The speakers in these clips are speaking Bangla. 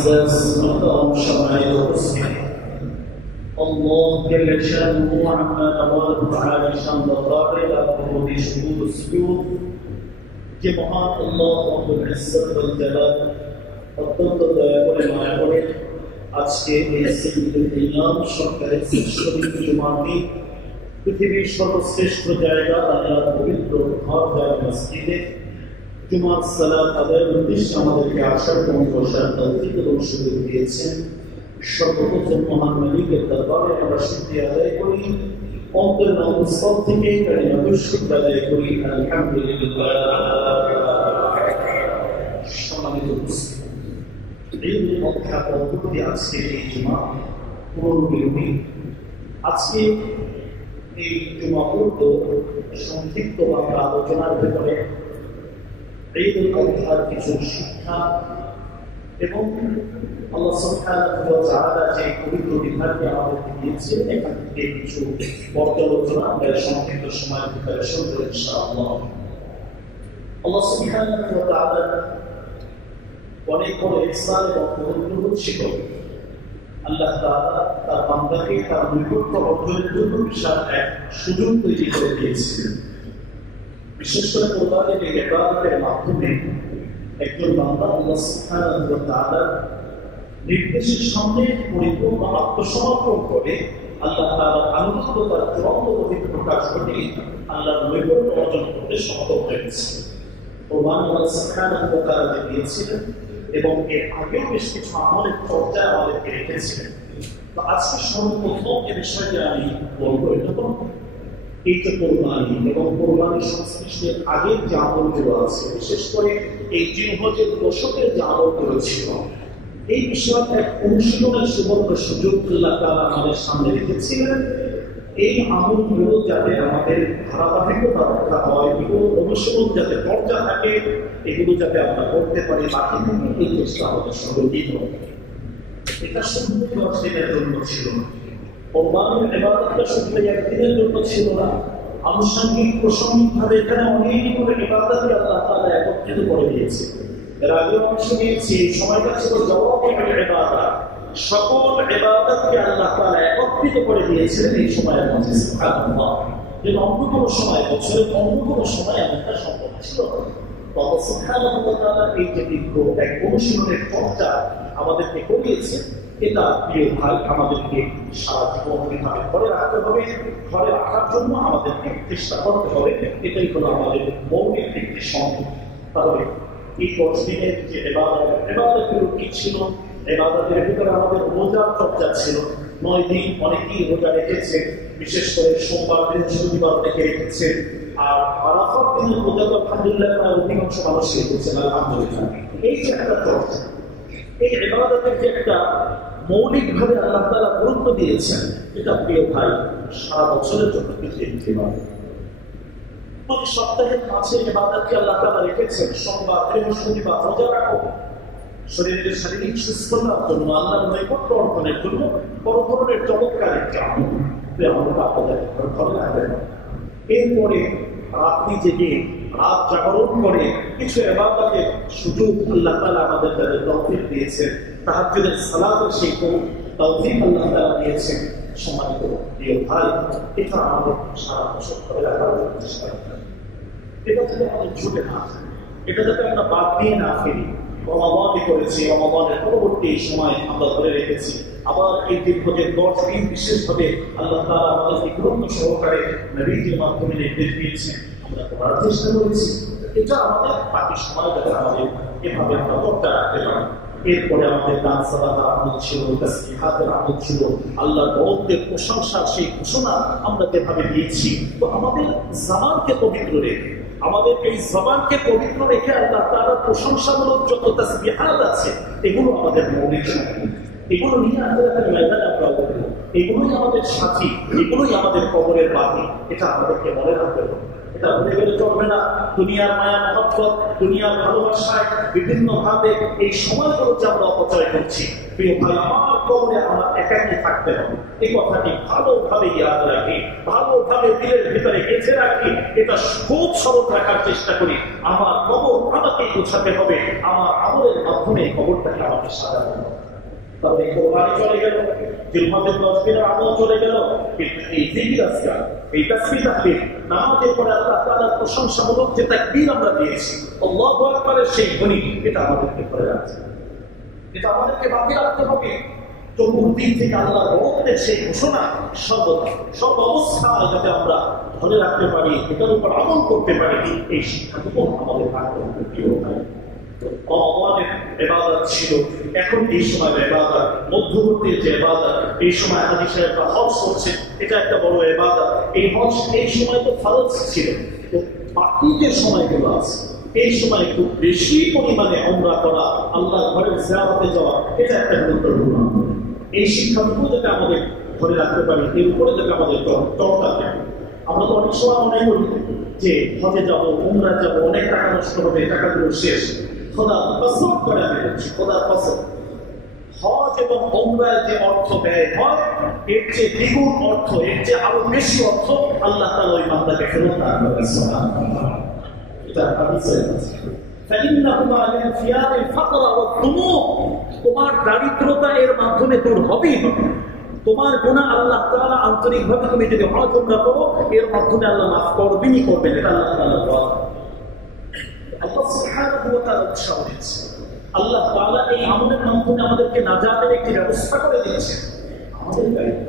معزز مقام شرعي وحسني الله جل شانه عما تبارك وتعالى شان ضرار لا تقول شهود السجود যে মহান আল্লাহ রব্বুল ইজ্জত ওয়াল জালাল অত্যন্ত দয়া করে মায়া করে আজকে এই সিজদাতুল ইমাম সরকারের শ্রেষ্ঠ জুমাটি পৃথিবীর সর্বশ্রেষ্ঠ জায়গা আল্লাহর পবিত্র ঘর জায় মসজিদে জুমার সালাত আদায়ের উদ্দেশ্যে আমাদেরকে আসার এবং বসার তৌফিক এবং সুযোগ দিয়েছেন। সর্বপ্রথম মহান মালিকের দরবারে আমরা শুকরিয়া আদায় করি, অন্তরের অন্তঃস্থল থেকে কালিমাতুল শুকর আদায় করি। আলহামদুলিল্লাহ। সম্মানিত উপস্থিতি, ঈদের মধ্যে পরবর্তী আজকে এই জুমা পুনর্বিরোধী। আজকে এই জুমা পূর্ব সংক্ষিপ্ত আমরা আলোচনার ভেতরে ঈদুল আযহার কিছু শিক্ষা এবং আল্লাহ সুবহানাহু ওয়া তাআলা যে পবিত্র বিধানকে আমাদেরকে দিয়েছেন এখান থেকে কিছু পর্যালোচনা আমরা সংক্ষিপ্ত সময়ের ভিতরে শুনবো ইনশাআল্লাহ। আল্লাহ সুবহানাহু ওয়া তাআলা অনেক বড় ইহসান এবং অনুগ্রহ ছিল। আল্লাহ তাআলা তার বান্দাকে তার নৈকট্য অর্জনের জন্য বিশাল এক সুযোগ তৈরি করে দিয়েছিলেন। বিশেষ করে কোরবানির এই ইবাদতের মাধ্যমে একজন বান্দা আল্লাহ সুবহানাহু ওয়া তাআলার নির্দেশের সামনে পরিপূর্ণ আত্মসমর্পণ করে আল্লাহ তাআলার আনুগত্যতার চূড়ান্ত অভিজ্ঞতা প্রকাশ করে আল্লাহর নৈকট্য অর্জন করতে সক্ষম হয়েছে। কোরবানি আল্লাহ সুবহানাহু ওয়া তাআলা দিয়েছিলেন এবং এর আগেও বেশ কিছু আমলের চর্চা আমাদেরকে রেখেছিলেন। তো আজকে সর্বপ্রথম এ বিষয়ে আমি বলবো এটা তো এই যে কোরবানি এবং কোরবানির সংশ্লিষ্টের আগের যে আমলগুলো আছে, বিশেষ করে এই জিনহজের দশকের যে আমলগুলো ছিল, এই বিষয়ে এক অনুশীলনের সুবর্ণ সুযোগ আল্লাহ তাআলা আমাদের সামনে রেখেছিলেন। এই আমলগুলো যাতে আমাদের ধারাবাহিকতা রক্ষা হয়, এগুলো অনুশীলন যাতে পর্যা থাকে, এগুলো যাতে আমরা করতে পারি, বাকি এই চেষ্টা আমাদের সংগঠিত হবে। এটা শুধু 10 দিনের জন্য ছিল না, কোরবানির ইবাদতটা শুধু একদিনের জন্য ছিল না, আনুষঙ্গিক প্রসঙ্গিকভাবে এখানে অনেকগুলো ইবাদতকে আল্লাহ তাআলা একত্রিত করে দিয়েছে। এর আগে অংশ নিয়েছি, এই সময়টা ছিল জওয়াবিল ইবাদত, সকল ইবাদতকে আল্লাহ তাআলা একত্রিত করে দিয়েছিলেন এই সময়ের মধ্যে। সুবহানাল্লাহ। যে অন্য কোনো সময়, বছরের অন্য কোনো সময় এমনটা সম্ভব ছিল না। তবে সুবহানাল্লাহ তাআলা এই যে দীর্ঘ এক অনুশীলনের চর্চা আমাদেরকে করিয়েছে, এটা প্রিয় ভাই আমাদেরকে সারা জীবন কিভাবে ঘরে রাখতে হবে, ঘরে রাখার জন্য আমাদেরকে চেষ্টা করতে হবে। এটাই হলো আমাদের মৌলিক একটি সংকেত। তাহলে এই 10 দিনের যে ইবাদতগুলো কি ছিল? ইবাদতের ভিতরে আমাদের রোজার চর্চা ছিল। 9 দিন অনেকেই রোজা রেখেছে, বিশেষ করে সোমবার বৃহস্পতিবার রেখেছে। আর আরাফাত দিনের রোজা তো আলহামদুলিল্লাহ অধিকাংশ মানুষই রেখেছেন আলহামদুলিল্লাহ। এই যে একটা চর্চা, এই ইবাদতের যে একটা মৌলিকভাবে আল্লাহ তাআলা গুরুত্ব দিয়েছেন, এটা প্রিয় ভাই সারা বছরের জন্য কিছু ইবাদত। প্রতি সপ্তাহের মাঝে ইবাদতকে আল্লাহ তাআলা রেখেছেন। সোমবার বৃহস্পতিবার রোজা রাখো, শরীরের শারীরিক সুস্থতার জন্য, আল্লাহর নৈকট্য অর্জনের জন্য বড় ধরনের চমৎকার একটি আমল আমরা আপনাদের ঘরে রাখবেন। এরপরে রাত্রি জেগে রাত জাগরণ করে কিছু ইবাদতের সুযোগ আল্লাহ তাআলা আমাদের তৌফিক দিয়েছেন। তাহাজ্জুদের সালাতের সেই তৌফিক আল্লাহ তাআলা দিয়েছেন। সম্মানিত প্রিয় ভাই, এটা আমাদের সারা বছর করে রাখার চেষ্টা করতে হবে। এটা যাতে আমাদের ছুটে না যায়, এটা যাতে আমরা বাদ দিয়ে না ফিরি। রমাদানে করেছি, রমাদানের পরবর্তী সময় আমরা ধরে রেখেছি। আবার এই দীর্ঘদের 10 দিন বিশেষভাবে আল্লাহ তাআলা আমাদেরকে গুরুত্ব সহকারে নবীজির মাধ্যমে নির্দেশ দিয়েছেন, আমরা করার চেষ্টা করেছি। এটা আমাদের বাকি সময় যাতে আমাদের এভাবে আমরা করতে রাখতে পারি। এরপরে আমাদের দান সালাতের আমল ছিল, তাসবিহাতের আমল ছিল, আল্লাহর বরকতের প্রশংসার সেই ঘোষণা আমরা যেভাবে দিয়েছি। তো আমাদের জামানকে পবিত্র রেখে, আমাদের এই জবানকে পবিত্র রেখে আল্লাহ তাআলার প্রশংসামূলক যত তাসবিহাত আছে, এগুলো আমাদের মৌলিক সম্পদ। এগুলো নিয়ে আখিরাতের ময়দানে আমরা উঠবো। এগুলোই আমাদের সাথী, এগুলোই আমাদের কবরের বাতি। এটা আমাদেরকে মনে রাখতে হবে। এটা ভুলে গেলে চলবে না। দুনিয়ার মায়া মহব্বত, দুনিয়ার ভালোবাসায় বিভিন্ন ভাবে এই সময়গুলোকে আমরা অপচয় করছি। প্রিয় ভাই, আমার কবরে আমার একাকী থাকতে হবে, এই কথাটি ভালোভাবে ইয়াদ রাখি, ভালোভাবে দিলের ভিতরে গেঁথে রাখি, এটা খুব স্মরণ রাখার চেষ্টা করি। আমার কবর আমাকে গোছাতে হবে, আমার আমলের মাধ্যমে কবরটাকে আমাকে সাজাতে হবে। তবে কোরবানি চলে গেল, জিলহজের 10 দিনের আমল চলে গেল, কিন্তু এই জিকির আজকার, এই তাসবিহ তাহলিল, নামাজের পরে আল্লাহ তাআলার প্রশংসামূলক যে তাকবীর আমরা দিয়েছি, আল্লাহু আকবারের সেই ধ্বনি, এটা আমাদেরকে ধরে রাখছে, এটা আমাদেরকে বাকি রাখতে হবে। চতুর্দিক থেকে আল্লাহর বরকতের সেই ঘোষণা সর্বদা সব অবস্থায় যাতে আমরা ধরে রাখতে পারি, এটার উপর আমল করতে পারি, এই শিক্ষাটুকু আমাদের রাখতে হবে। ইবাদত ছিল, এখন এই সময় ইবাদত, মধ্যবর্তী যে ইবাদত, এই সময় হাজী সাহেবরা হজ করছে, এটা একটা বড় ইবাদত। এই হজ এই সময় তো ফরজ ছিল, তো বাকি যে সময়গুলো আছে এই সময় খুব বেশি পরিমাণে উমরা করা, আল্লাহর ঘরের জিয়ারতে যাওয়া, এটা একটা গুরুত্বপূর্ণ। এই শিক্ষাটুকু যাতে আমাদের ধরে রাখতে পারি, এর উপরে যাতে আমাদের চর্চা থাকে। আমরা তো অনেক সময় মনে করি যে হজে যাবো, উমরা যাবো, অনেক টাকা নষ্ট হবে, টাকাগুলো শেষ। খোদার কসম করে আমি বলছি, খোদার কসম, হজ এবং উমরায় যে অর্থ ব্যয় হয়, এর চেয়ে দ্বিগুণ অর্থ, এর চেয়ে আরো বেশি অর্থ আল্লাহ তাআলা ওই বান্দাকে ফেরত দান করেন। সুবহানাল্লাহ। এটা হাদিসে আছে, ফাইন্নাহুমা ইয়ানফিয়ানিল ফাকরা ওয়াদ দুমুহ, তোমার দারিদ্রতা এর মাধ্যমে দূর হবেই হবে। তোমার গুনাহ আল্লাহ তাআলা আন্তরিকভাবে তুমি যদি হজ উমরা করো, এর মাধ্যমে আল্লাহ মাফ করবেনই করবেন, এটা আল্লাহ তাআলা দোয়া। আল্লাহ সুবহানাহু ওয়া তাআলা উৎসাহ দিচ্ছেন, আল্লাহ তাআলা এই আমলের মাধ্যমে আমাদেরকে নাজাতের একটি ব্যবস্থা করে দিচ্ছেন। আমাদের দায়িত্ব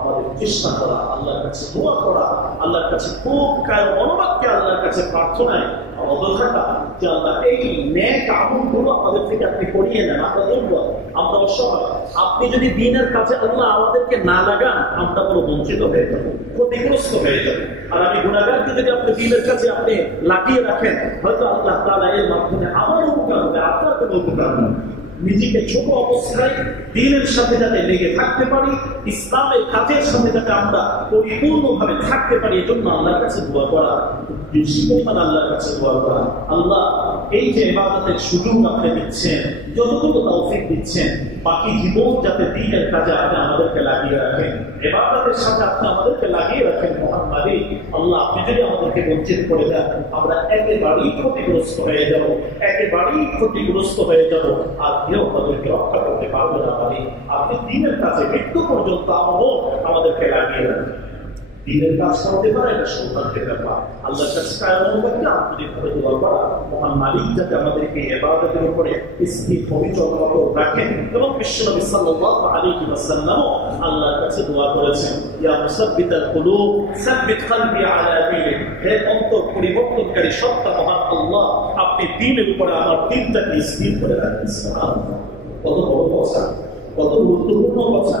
আমাদের চেষ্টা করা, আল্লাহর কাছে দোয়া করা, আল্লাহর কাছে খুব মনোবাক্যে আল্লাহর কাছে প্রার্থনায় অবদ্ধ থাকা যে আল্লাহ এই নেক আমলগুলো আমাদের থেকে আপনি করিয়ে নেন। আমরা দুর্বল, আমরা অসহায়, আপনি যদি দ্বীনের কাছে আল্লাহ আমাদেরকে না লাগান, আমরা পুরো বঞ্চিত হয়ে যাবো, ক্ষতিগ্রস্ত হয়ে যাবে। আর আমি গুনাহগারকে যদি আপনি দ্বীনের কাছে আপনি লাগিয়ে রাখেন, হয়তো আল্লাহ তাআলা এর মাধ্যমে আমার উপকার হবে, আপনার কোনো উপকার হবে। নিজেকে ছোট অবস্থায় দ্বীনের সাথে যাতে লেগে থাকতে পারি, ইসলামের কাজের সাথে যাতে আমরা পরিপূর্ণভাবে থাকতে পারি, এজন্য আল্লাহর কাছে দোয়া করা, বেশি পরিমাণ আল্লাহর কাছে দোয়া করা। আল্লাহ এই যে ইবাদতের সুযোগ আপনি দিচ্ছেন, যতটুকু তৌফিক দিচ্ছেন, বাকি জীবন যাতে দ্বীনের কাজে আপনি আমাদেরকে লাগিয়ে রাখেন, ইবাদতের সাথে আপনি আমাদেরকে লাগিয়ে রাখেন। মহান মালিক আল্লাহ, আপনি যদি আমাদেরকে বঞ্চিত করে দেন, আমরা একেবারেই ক্ষতিগ্রস্ত হয়ে যাব, একেবারেই ক্ষতিগ্রস্ত হয়ে যাব, আর কেউ আমাদেরকে রক্ষা করতে পারবে না। মালিক, আপনি দ্বীনের কাছে মৃত্যু পর্যন্ত আমাদেরকে লাগিয়ে রাখেন। দ্বীনের কাজ করতে পারে, এটা সৌভাগ্যের ব্যাপার। আল্লাহর কাছে কায়মনোবাক্যে আন্তরিকভাবে দোয়া করা, মহান মালিক যাতে আমাদেরকে ইবাদতের উপরে স্থির অবিচল রাখেন। এবং বিশ্বনবী সাল্লাল্লাহু আলাইহি ওয়াসাল্লামও আল্লাহর কাছে দোয়া করেছেন, ইয়া মুসাব্বিতাল কুলুব সাব্বিত কলবি আলা দীনিক, হে অন্তর পরিবর্তনকারী সত্তা মহান আল্লাহ, আপনি দ্বীনের উপরে আমার দিলটাকে স্থির করে রাখেন। সুবহানাল্লাহ। কত বড় কথা, কত গুরুত্বপূর্ণ কথা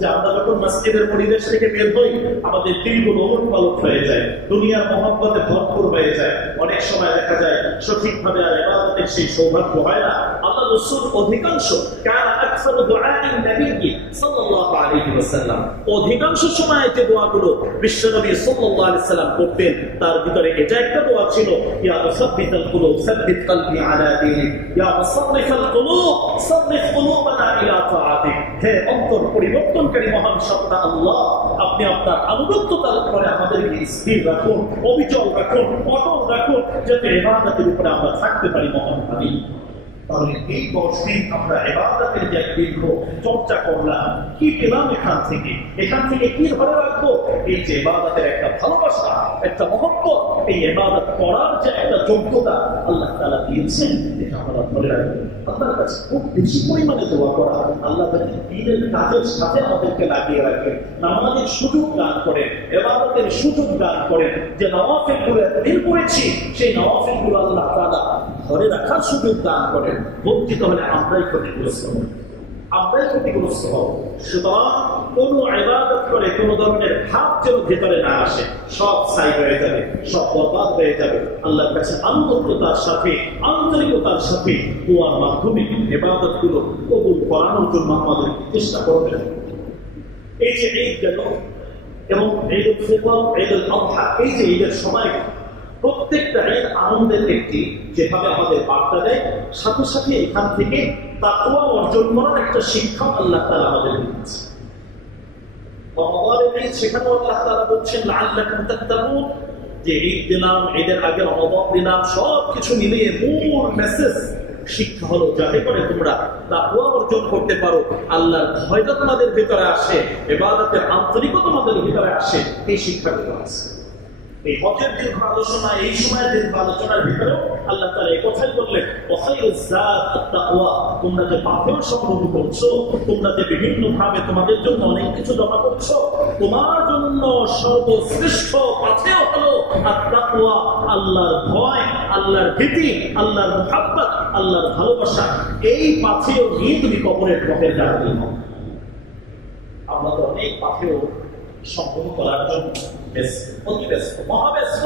যে আমরা যখন মসজিদের পরিবেশ থেকে বের হই, আমাদের দিলগুলো ওলটপালট হয়ে যায়, দুনিয়ার মহব্বতে ভরপুর হয়ে যায়। অনেক সময় দেখা যায় সঠিকভাবে আর ইবাদতের সেই সৌভাগ্য হয় না। আল্লাহ রাসূল অধিকাংশ কানা আকসারু দুআইন নবী সাল্লাল্লাহু আলাইহি ওয়াসাল্লাম, অধিকাংশ সময় যে দোয়াগুলো বিশ্বনবী সাল্লাল্লাহু আলাইহি ওয়াসাল্লাম করতেন, তার ভিতরে এটা একটা দোয়া ছিল, ইয়া মুসাব্বিতাল কুলুব সাব্বিত কলবি আলা দীনিক, ইয়া মুসাররিফাল কুলুব সাররিফ কুলুবানা ইলা তাআতিক, হে অন্তর পরিবর্তনকারী মহান সত্তা আল্লাহ, আপনি আপনার আনুগত্যতার উপরে আমাদেরকে স্থির রাখুন, অবিচল রাখুন, অটল রাখুন, যাতে ইবাদতের উপরে আমরা থাকতে পারি। মহান মালিক, তাহলে এই 10 দিন আমরা ইবাদতের যে দীর্ঘ চর্চা করলাম, কি পেলাম এখান থেকে? এখান থেকে কি ধরে রাখবো? এই যে ইবাদতের একটা ভালোবাসা, একটা মহব্বত, এই ইবাদত করার যে একটা যোগ্যতা আল্লাহ তাআলা দিয়েছেন, এটা আমরা ধরে রাখবো। আল্লাহর কাছে খুব বেশি পরিমাণে দোয়া করা, আল্লাহ তাআলা দ্বীনের কাজের সাথে আমাদেরকে লাগিয়ে রাখেন, নামাজের সুযোগ দান করেন, ইবাদতের সুযোগ দান করেন। যে নওয়াফিলগুলো এতদিন করেছি, সেই নওয়াফিলগুলো আল্লাহ তাআলা ধরে রাখার সুযোগ দান করেন। বঞ্চিত হলে আমরাই ক্ষতিগ্রস্ত হব, আমরাই ক্ষতিগ্রস্ত হব। সুতরাং কোন ইবাদত করে কোন ধরনের ভাব যেন ভেতরে না আসে, সব ছাই হয়ে যাবে, সব বরবাদ হয়ে যাবে। আল্লাহর কাছে আন্তরিকতার সাথে, আন্তরিকতার সাথে দোয়ার মাধ্যমে ইবাদত গুলো কবুল করানোর জন্য আমাদের চেষ্টা করবেন। এই যে ঈদ গেল, এবং ঈদুল ফিতর, ঈদুল আযহা, এই যে ঈদের সময়, প্রত্যেকটা ঈদ আনন্দের একটি, যেভাবে আমাদের বার্তা দেয়, সাথে সাথে এখান থেকে তাকওয়া অর্জন করার একটা শিক্ষা আল্লাহ তাআলা আমাদের দিয়েছে। রমাদানের ঈদ, সেখানেও আল্লাহ তাআলা বলছেন লাআল্লাকুম তাত্তাকুন, যে ঈদ দিলাম, ঈদের আগে রমাদান দিলাম, সবকিছু মিলিয়ে মূল মেসেজ শিক্ষা হলো যাতে করে তোমরা তাকওয়া অর্জন করতে পারো, আল্লাহর ভয়টা তোমাদের ভিতরে আসে, ইবাদতের আন্তরিকতা তোমাদের ভিতরে আসে, এই শিক্ষাগুলো আছে। এই হজের দীর্ঘ আলোচনা, এই সময়ের দীর্ঘ আলোচনার ভিতরেও আল্লাহ তাআলা এই কথাই বললেন, ওয়াখাইরুজ যাদ আত-তাকওয়া, তোমরা যে পাথর সংগ্রহ করছো, তোমরা যে বিভিন্ন ভাবে তোমাদের জন্য অনেক কিছু জমা করছো, তোমার জন্য সর্বশ্রেষ্ঠ পাথেয় হলো আত-তাকওয়া, আল্লাহর ভয়, আল্লাহর ভীতি, আল্লাহর মুহাব্বত, আল্লাহর ভালোবাসা। এই পাথেয় নিয়ে তুমি কবরের পথে দাঁড়াবে। আমরা তো অনেক পাথেয় সম্পন্ন করার জন্য অতি ব্যস্ত, মহাব্যস্ত,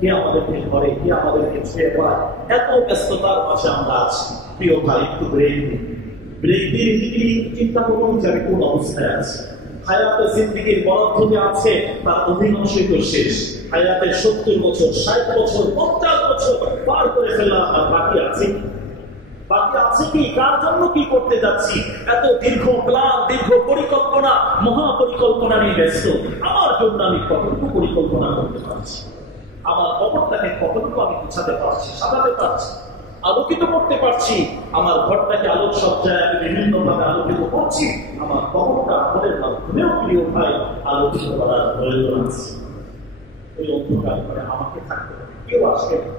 কে আমাদেরকে ধরে, কে আমাদেরকে ছুঁয়ে পড়ায়, এত ব্যস্ততার মাঝে আমরা আছি। প্রিয় ভাই, একটু ব্রেক দিয়ে চিন্তা করুন যে আমি কোন অবস্থায় আছি। হায়াতে জিন্দেগির বরাদ্দ যে আছে তার অধিকাংশই তো শেষ। হায়াতের 70 বছর, 60 বছর, 50 বছর পার করে ফেললাম, আর বাকি আছে কি? কার জন্য কি করতে যাচ্ছি? এত দীর্ঘ প্ল্যান, দীর্ঘ পরিকল্পনা, মহাপরিকল্পনা নিয়ে ব্যস্ত। আমার জন্য আমি কতটুকু পরিকল্পনা করতে পারছি? আমার কবরটাকে কতটুকু আমি গুছাতে পারছি, সাজাতে পারছি, আলোকিত করতে পারছি? আমার ঘরটাকে আলোক সজ্জায় আমি বিভিন্ন ভাবে আলোকিত করছি। আমার কবরটা আমলের মাধ্যমেও, প্রিয় ভাই, আলোকিত করার প্রয়োজন আছে। ওই অন্ধকার করে আমাকে থাকতে হবে, কেউ আসবে না।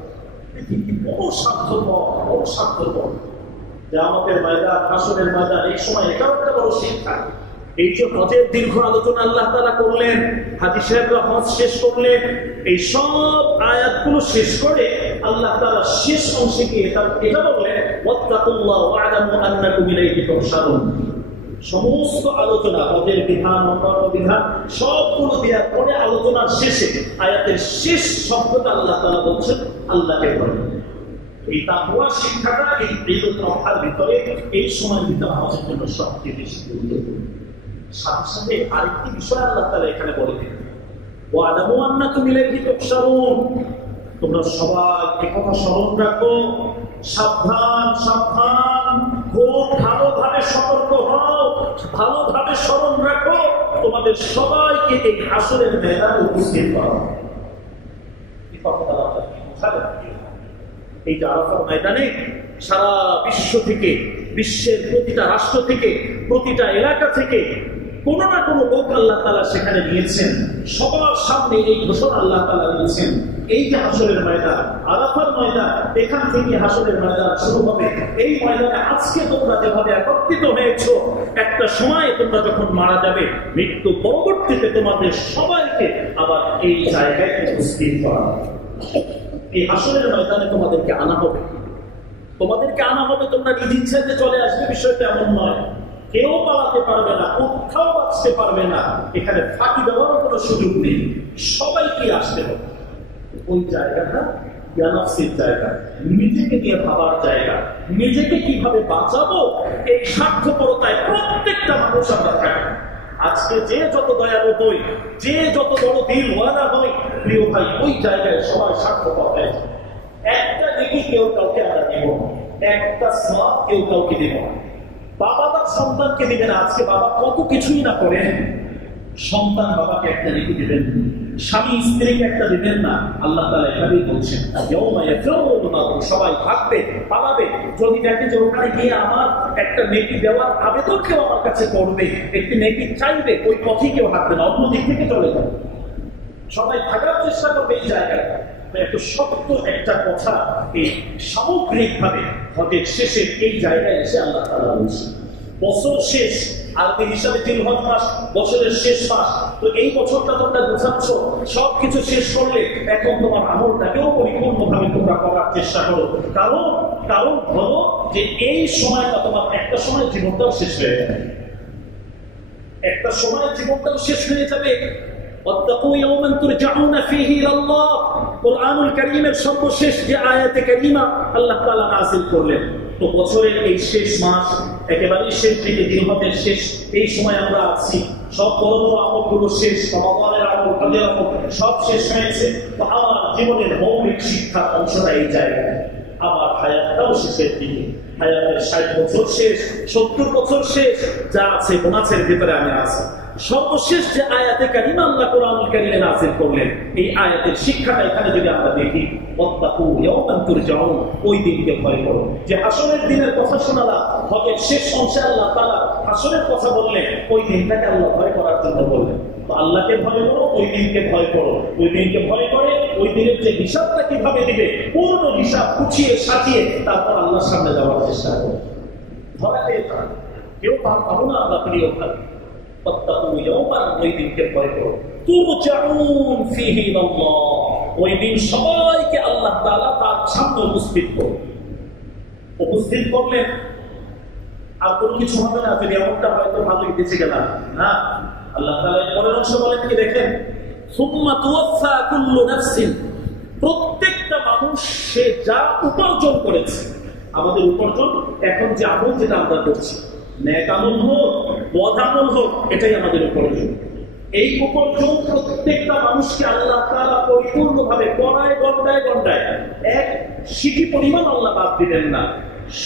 বড় স্বার্থপর যে আমাদের ময়দান, হাসরের ময়দান, এই সময় এটাও একটা বড় শিক্ষা। এই যে হজের দীর্ঘ আলোচনা আল্লাহ তাআলা করলেন, হাজী সাহেবরা হজ শেষ করলেন, এই সব আয়াতগুলো শেষ করে আল্লাহ তাআলা শেষ অংশে গিয়ে এটা বললেন, ওয়াত্তাকুল্লাহ ওয়া'লামু আন্নাকুম ইলাইহি তুহশারুন। সমস্ত আলোচনা, হজের বিধান, অন্যান্য বিধান সবগুলো দেওয়ার পরে আলোচনার শেষে আয়াতের শেষ শব্দটা আল্লাহ তাআলা বলছেন, আল্লাহকে ভয়। এই তাকওয়ার শিক্ষাটা এই ঈদুল আযহার ভিতরে, এই সময়ের ভিতরে আমাদের জন্য সবচেয়ে বেশি গুরুত্বপূর্ণ। সাথে সাথে আরেকটি বিষয় আল্লাহ তাআলা এখানে বলে দিলেন, ওয়া'লামু আন্নাকুম ইলাইহি তুহশারুন। তোমরা সবাই একথা স্মরণ রাখো, সাবধান সাবধান, খুব ভালোভাবে সতর্ক হও, ভালোভাবে স্মরণ রাখো, তোমাদের সবাইকে এই হাসরের ময়দানে উপস্থিত করা। এই কথাটা আল্লাহ বুঝালেন। এই যে আরাফার ময়দানে সারা বিশ্ব থেকে, বিশ্বের প্রতিটা রাষ্ট্র থেকে, প্রতিটা এলাকা থেকে কোন না কোন লোক আল্লাহ তাআলা সেখানে নিয়েছেন। সবার সামনে এই ঘোষণা আল্লাহ তাআলা দিয়েছেন, এই যে হাসরের ময়দান, আরাফার ময়দান, এখান থেকে হাসরের ময়দান শুরু হবে। এই ময়দানে আজকে তোমরা যেভাবে একত্রিত হয়েছো, একটা সময় তোমরা যখন মারা যাবে, মৃত্যু পরবর্তীতে তোমাদের সবাইকে আবার এই জায়গায় উপস্থিত করা হবে। এই হাসরের ময়দানে তোমাদেরকে আনা হবে, তোমরা নিজ ইচ্ছাতে চলে আসবে, বিষয়টা এমন নয়। কেউ পালাতে পারবে না, কোথাও বাঁচতে পারবে না, এখানে ফাঁকি দেওয়ার কোনো সুযোগ নেই, সবাইকে আসতে হবে। ওই জায়গাটা জ্ঞানাফসির জায়গা, নিজেকে নিয়ে ভাবার জায়গা, নিজেকে কিভাবে বাঁচাবো, এই স্বার্থপরতায় প্রত্যেকটা মানুষ আমরা থাকি। আজকে যে যত দয়ালু হই, যে যত বড় দিলওয়ালা হই, প্রিয় ভাই, ওই জায়গায় সবাই স্বার্থপর হয়ে যায়। একটা নেকি কেউ কাউকে আমরা দেব না, একটা সওয়াব কেউ কাউকে দেব না। বাবা তার সন্তানকে দিবে না। আজকে বাবা কত কিছুই না করেন, সন্তান বাবাকে একটা নেকি দিবেন, স্বামী স্ত্রীকে একটা দিবেন না। আল্লাহ তাআলা এভাবেই বলছেন, সবাই ভাববে, পালাবে। যদি দেখে যে ওখানে গিয়ে আমার একটা নেকি দেওয়ার আবেদন কেউ আমার কাছে করবে, একটি নেকি চাইবে, ওই পথে কেউ হাঁটবে না, অন্য দিক থেকে চলে যাবে। সবাই থাকার চেষ্টা করবে এই জায়গায়। একটু শক্ত একটা কথা এই সামগ্রিক ভাবে হজের শেষে এই জায়গায় এসে আল্লাহ তাআলা বলছেন, বছর শেষ, আরবি হিসাবে জিলহজ মাস বছরের শেষ মাস। তো এই বছরটা তোমরা বুঝাচ্ছ, সবকিছু শেষ করলে এখন তোমার আমলটাকেও পরিপূর্ণভাবে তোমরা করার চেষ্টা করো। কারণ হলো যে এই সময়টা তোমার একটা সময় জীবনটাও শেষ হয়ে যাবে, একটা সময় জীবনটাও শেষ হয়ে যাবে। واتقوا يوما ترجعون فيه الى الله, কোরআনুল কারীমের সর্বশেষ যে আয়াতে কারীমা আল্লাহ তাআলা নাযিল করলেন। তো বছরের এই শেষ মাস, একেবারে শেষ দিকে, জিলহজের শেষ, এই সময় আমরা আছি। সব বড় বড় আমলগুলো শেষ, রমাদানের আমল, কাজের আমল সব শেষ হয়েছে। তো আমার জীবনের মৌলিক শিক্ষার অংশটা এই জায়গায়। আমার হায়াতটাও শেষের দিকে, হায়াতের 60 বছর শেষ, 70 বছর শেষ, যা আছে বোনাসের ভিতরে আমি আছি। সর্বশেষ যে আয়াতে কারিমা আল্লাহ কোরআনুল কারীমে নাযিল করলেন, এই আয়াতের শিক্ষাটা এখানে যদি আমরা দেখি, ওয়াত্তাকু ইয়াওমান তুরজাউন, ওই দিনকে ভয় করো। যে হাসরের দিনের কথা শোনালা, হজের শেষ অংশে আল্লাহ তাআলা হাসরের কথা বললেন, ওই দিনটাকে আল্লাহ ভয় করার জন্য বললেন। তো আল্লাহকে ভয় করো, ওই দিনকে ভয় করো। ওই দিনকে ভয় করে ওই দিনের যে হিসাবটা কিভাবে দিবে, পূর্ণ হিসাব গুছিয়ে সাজিয়ে তারপর আল্লাহর সামনে যাওয়ার চেষ্টা করো। ধরা খেয়ে থাকো, কেউ পাবো না আল্লাহ প্রিয় থাকবে। ওই দিনকে ভয় করো, তুরজাউন ফীহি ইলাল্লাহ, ওই দিন সবাইকে আল্লাহ তাআলা তার সামনে উপস্থিত করলেন। আর কোনো কিছু হবে না, যদি এমনটা হয়তো ভালোই বেঁচে গেলাম না। আল্লাহ তাআলা পরের অংশ বলেন কি দেখেন, সুম্মা তুওয়াফা কুল্লু নাফসিন, প্রত্যেকটা মানুষ সে যা উপার্জন করেছে, আমাদের উপার্জন এখন যে আমল যেটা আমরা করছি, নেক আমল হোক বদ আমল হোক, এটাই আমাদের উপার্জন। এই উপার্জন প্রত্যেকটা মানুষকে আল্লাহ তাআলা পরিপূর্ণভাবে গড়ায় গন্ডায় গন্ডায় এক সিটি পরিমাণ আল্লাহ বাদ দিবেন না।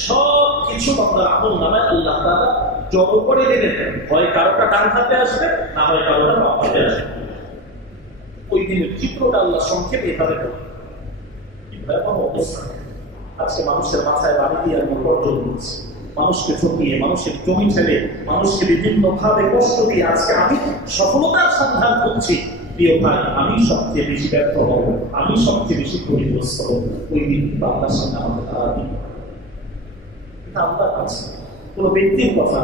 সব কিছু বান্দার আমল নামায় আল্লাহ তাআলা জড়ো করে দিবেন। হয় কারোটা ডান হাতে আসবে, না হয় কারোটা বাম হাতে আসবে। ওই দিনের চিত্রটা আল্লাহ সংক্ষেপে এভাবে বলেন। কি ভয়াবহ অবস্থা! আজকে মানুষের মাথায় বাড়ি দিয়ে উপার্জন করছে, মানুষকে ঠকিয়ে, মানুষের জমি ছেড়ে, মানুষকে বিভিন্ন ভাবে কষ্ট দিয়ে আজকে আমি সফলতার সন্ধান করছি। প্রিয় ভাই, আমি সবচেয়ে বেশি ব্যর্থ হব, আমি সবচেয়ে বেশি ক্ষতিগ্রস্ত হব। ওই দিন আল্লাহর সামনে আমাকে তারা দিন। এটা আল্লাহর কাছে কোনো ব্যক্তির কথা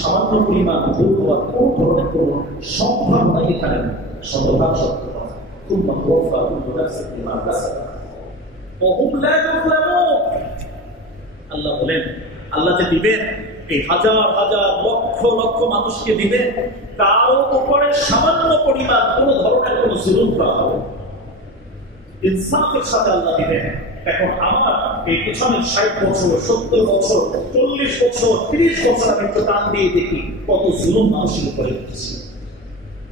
সামান্য পরিমাণ ভুল হওয়ার কোন ধরনের কোন সম্ভাবনা এখানে শতভাগ সত্য কথা। তুম্মা তুওয়াফা কুল্লু নাফসিন বিমা কাসাবাত ওয়া হুম লা ইউযলামুন। আল্লাহ বলেন, আল্লাহ যে দিবেন, এই হাজার হাজার লক্ষ লক্ষ মানুষকে দিবেন, কারো উপরে সামান্য পরিমাণ কোন ধরনের কোন জুলুম করা হবে, ইনসাফের সাথে আল্লাহ দিবেন। এখন আমার এই পেছনের 60 বছর, 70 বছর, 40 বছর, 30 বছর আমি একটু টান দিয়ে দেখি কত জুলুম মানুষের উপরে হচ্ছে।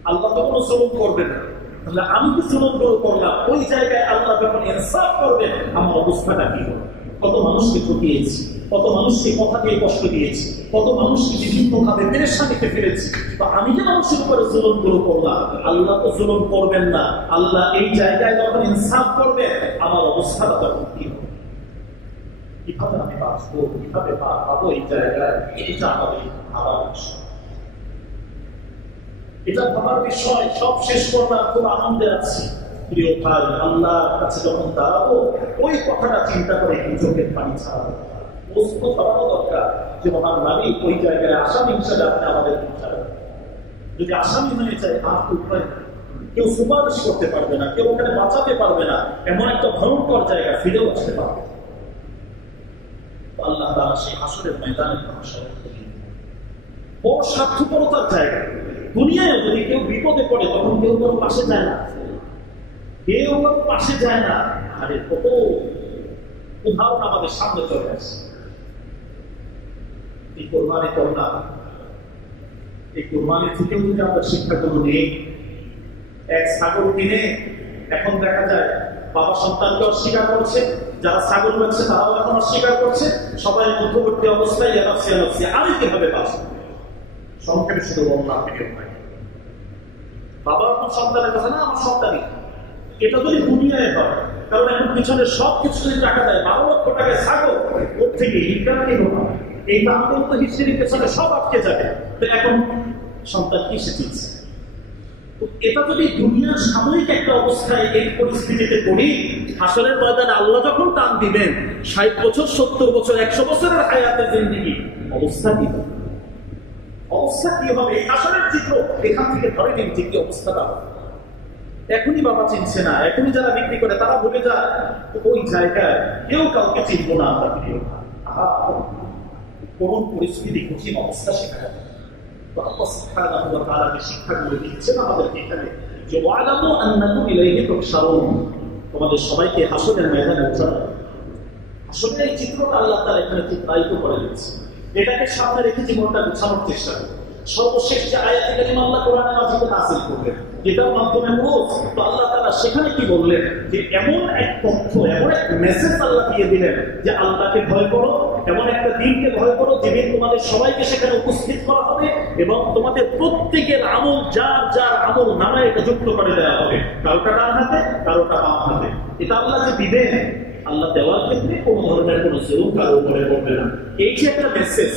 আল্লাহ তো কোনো জুলুম করবে না, তাহলে আমি কি জুলুম করলাম? ওই জায়গায় আল্লাহ যখন ইনসাফ করবেন, আমার অবস্থাটা কি হবে? কত মানুষকে ঠকিয়েছি, কত মানুষকে কথা দিয়ে কষ্ট দিয়েছি, কত মানুষকে বিভিন্ন ভাবে পেরেশানিতে ফেলেছি। তো আমি যে মানুষের উপরে জুলুম করলাম, আল্লাহ তো জুলুম করবেন না। আল্লাহ এই জায়গায় যখন ইনসাফ করবে, আমার অবস্থাটা তখন কি হবে? কিভাবে আমি বাঁচবো, কিভাবে পাবো এই জায়গায়? এটা আমাদের ভাবার বিষয়, এটা ভাবার বিষয়। সব শেষ করবার খুব আনন্দে আছি। প্রিয় ভাই, আল্লাহর কাছে যখন দাঁড়াবো, ওই কথাটা চিন্তা করে চোখের পানি ছাড়াবো। প্রশ্ন করারও দরকার যে মহান মালিক ওই জায়গায় আসামি হিসেবে আপনি আমাদের পৌঁছাবেন। যদি আসামি হয়ে যায়, আর তো উপায় কেউ সুপারিশ করতে পারবে না, কেউ ওখানে বাঁচাতে পারবে না। এমন একটা ভয়ঙ্কর জায়গা, ফিরেও আসতে পারবে। আল্লাহ তাআলা সেই হাসরের ময়দানে বড় স্বার্থপরতার জায়গা। দুনিয়ায় যদি কেউ বিপদে পড়ে, তখন কেউ কারো পাশে যায় না, কেউ কারো পাশে যায় না। আরে কত উদাহরণ আমাদের সামনে চলে আসে। এই কোরবানি করলাম, এই কোরবানি থেকেও যদি আমরা শিক্ষাগুলো নিই, এক ছাগল কিনে এখন দেখা যায় বাবা সন্তানকে অস্বীকার করছে, যারা ছাগল পাচ্ছে তারাও এখন অস্বীকার করছে। সবাই মধ্যবর্তী অবস্থায় আমি কিভাবে বাঁচব? সংক্ষেপে শুধু বললাম, বাবা আপনার সন্তানের কথা না, আমার সন্তানই। এটা যদি দুনিয়ায় হয়, কারণ এখন পিছনে সবকিছু যদি টাকা দেয়, 12 লক্ষ টাকা ছাগল ওর থেকে ইনকাম কি হবে? এই দাম তো হিস্ট্রির পেছনে সব আটকে যাবে। তো এখন সন্তান কি শিখছে? এটা যদি দুনিয়ার সাময়িক একটা অবস্থায় এই পরিস্থিতিতে পড়ি, হাসরের ময়দানে আল্লাহ যখন টান দিবেন, 60 বছর, 70 বছর, 100 বছরের হায়াতের জিন্দেগি, অবস্থা কি হবে? অবস্থা কি হবে? এই হাসরের চিত্র এখান থেকে ধরে নিন যে কি অবস্থাটা হবে। এখনই বাবা চিনছে না, এখনই যারা বিক্রি করে তারা ভুলে যায়, ওই জায়গায় কেউ কাউকে চিনব না। আমরা প্রিয় কোন পরিস্থিতি, কঠিন অবস্থা শেখায়। তো আল্লাহ সুবহানাহু ওয়া তাআলা যে শিক্ষাগুলো দিচ্ছেন আমাদেরকে এখানে, যে ওয়ালামু আন্নাকুম ইলাইহি তুহশারুন, তোমাদের সবাইকে হাসরের ময়দানে উঠানো। আসলে এই চিত্রটা আল্লাহ তাআলা এখানে চিত্রায়িত করে দিয়েছে। এটাকে সামনে রেখে জীবনটা গোছানোর চেষ্টা করি। সর্বশেষ যে আয়াত কারীমা আল্লাহ কোরআনে মাজিদে নাযিল করলেন, যেটার মাধ্যমে মুরুজ, তো আল্লাহ তাআলা সেখানে কি বললেন যে এমন এক তথ্য, এমন এক মেসেজ আল্লাহ দিয়ে দিলেন যে আল্লাহকে ভয় করো, এমন একটা দিনকে ভয় করো যেদিন তোমাদের সবাইকে সেখানে উপস্থিত করা হবে এবং তোমাদের প্রত্যেকের আমল যার যার আমল নামায় এটা যুক্ত করে দেওয়া হবে, কারোটা ডান হাতে কারোটা বাম হাতে। এটা আল্লাহ যে দিবেন, আল্লাহ দেওয়ার ক্ষেত্রে কোনো ধরনের কোনো জুলুম কারো উপরে করবে না। এই যে একটা মেসেজ,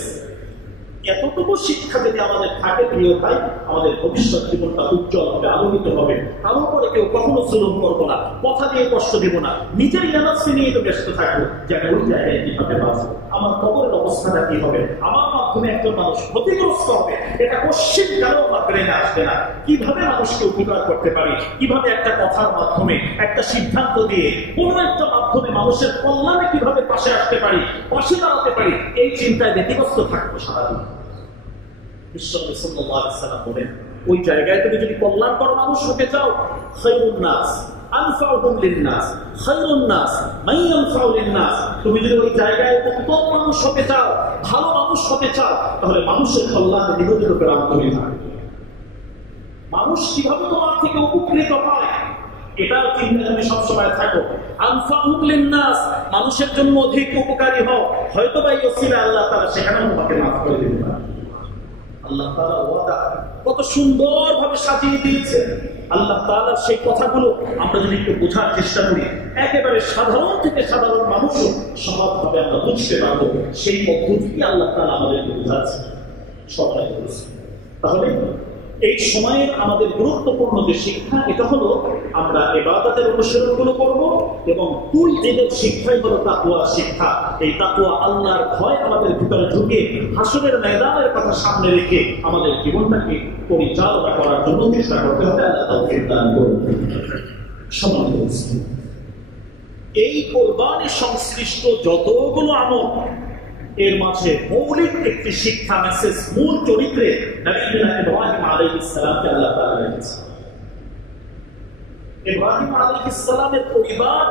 এতটুকু শিক্ষা যদি আমাদের থাকে প্রিয় ভাই, আমাদের ভবিষ্যৎ জীবনটা উজ্জ্বল হবে, আলোকিত হবে। কারোর উপরে কেউ কখনো জুলুম করবো না, কথা দিয়ে কষ্ট দিব না, নিজের ইয়ানাফসি নিয়ে তো ব্যস্ত থাকবো যে আমি ওই জায়গায় কিভাবে বাঁচবো, আমার কবরের অবস্থাটা কি হবে, আমার মাধ্যমে একজন মানুষ ক্ষতিগ্রস্ত হবে, এটা কোশ্চিন কারো আমার ব্রেনে আসবে না। কিভাবে মানুষকে উপকার করতে পারি, কিভাবে একটা কথার মাধ্যমে, একটা সিদ্ধান্ত দিয়ে, কোন একটা মাধ্যমে মানুষের কল্যাণে কিভাবে পাশে আসতে পারি, পাশে দাঁড়াতে পারি, এই চিন্তায় ব্যতিব্যস্ত থাকবো সারাদিন। বিশ্বনবী সাল্লাল্লাহু আলাইহি ওয়াসাল্লাম বলেন, ওই জায়গায় তুমি যদি কল্যাণকর মানুষ হতে চাও, খায়রুন নাস আনফাউহুম লিন-নাস, খায়রুন নাস মান ইয়ানফাউ লিন-নাস, তুমি যদি ওই জায়গায় উত্তম মানুষ হতে চাও, ভালো মানুষ হতে চাও, তাহলে মানুষের কল্যাণে নিবেদিত করে আন্তরিক থাকবে। মানুষ কিভাবে তোমার থেকে উপকৃত হয় এটার চিন্তা তুমি সবসময় থাকো। আনফাউহুম লিন-নাস, মানুষের জন্য অধিক উপকারী হও, হয়তো বা এই ওসিলা আল্লাহ তাআলা সেখানেও তোমাকে মাফ করে দিতে পারে। আল্লাহ তাআলা ওয়াদা কত সুন্দরভাবে সাজিয়ে দিয়েছে। আল্লাহ তাআলার সেই কথাগুলো আমরা যদি একটু বোঝার চেষ্টা করি, একেবারে সাধারণ থেকে সাধারণ মানুষও সহজভাবে আমরা বুঝতে পারবো। সেই পদ্ধতি আল্লাহ তাআলা আমাদেরকে বোঝাচ্ছে, সবাই বলেছে। তাহলে এই সময়ে আমাদের গুরুত্বপূর্ণ যে শিক্ষা, এটা হলো আমরা ইবাদতের অনুশীলনগুলো করব এবং তুই এদের শিক্ষাই হলো তাকওয়া শিক্ষা। এই তাকওয়া আল্লাহর ভয় আমাদের ভিতরে ঢুকে হাসরের ময়দানের কথা সামনে রেখে আমাদের জীবনটাকে পরিচালনা করার জন্য চেষ্টা করতে হবে। আল্লাহ তাওফীক দান করুন। সম্মানিত, এই কোরবানি সংশ্লিষ্ট যতগুলো আমল, এর মাঝে মৌলিক একটি শিক্ষা, মেসেজ, মূল চরিত্রে নবীনা ইব্রাহিম আলাইহিস সালামকে আল্লাহ তাআলা রেখেছেন। ইব্রাহিম আলাইহিস সালামের পরিবার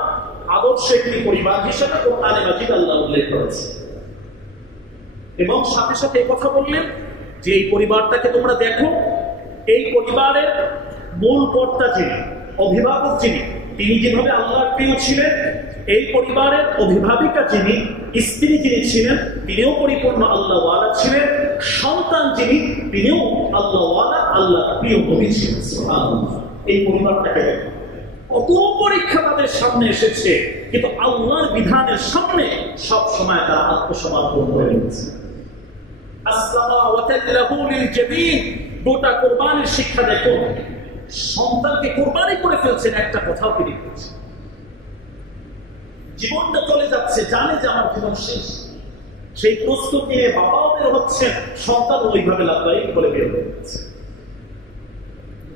আদর্শ একটি পরিবার হিসেবে কোরআনে মাজিদ আল্লাহ উল্লেখ করেছে এবং সাথে সাথে এই কথা বললেন যে এই পরিবারটাকে তোমরা দেখো, এই পরিবারের মূল কর্তা যিনি, অভিভাবক যিনি, তিনি যেভাবে আল্লাহর প্রিয় ছিলেন, এই পরিবারের অভিভাবিকা যিনি, স্ত্রী যিনি ছিলেন, তিনিও পরিপূর্ণ আল্লাহ ওয়ালা ছিলেন। সন্তান যিনি, তিনিও আল্লাহ ওয়ালা, আল্লাহ প্রিয় নবী ছিলেন। সুবহানাল্লাহ। এই পরিবারটাকে কত পরীক্ষা তাদের সামনে এসেছে, কিন্তু আল্লাহর বিধানের সামনে সব সময় তারা আত্মসমর্পণ করে নিয়েছে। আসলামা ওয়া তাল্লাহু লিল জাবিন, গোটা কোরবানির শিক্ষা দেখো। সন্তানকে কোরবানি করে ফেলছেন, একটা কথাও তিনি বলছেন, জীবনটা চলে যাচ্ছে, জানে যে আমার জীবন শেষ, সেই প্রস্তুত নিয়ে বাবাও বের হচ্ছেন, সন্তান ওইভাবে লাভদায়ক বলে বের হয়ে যাচ্ছে।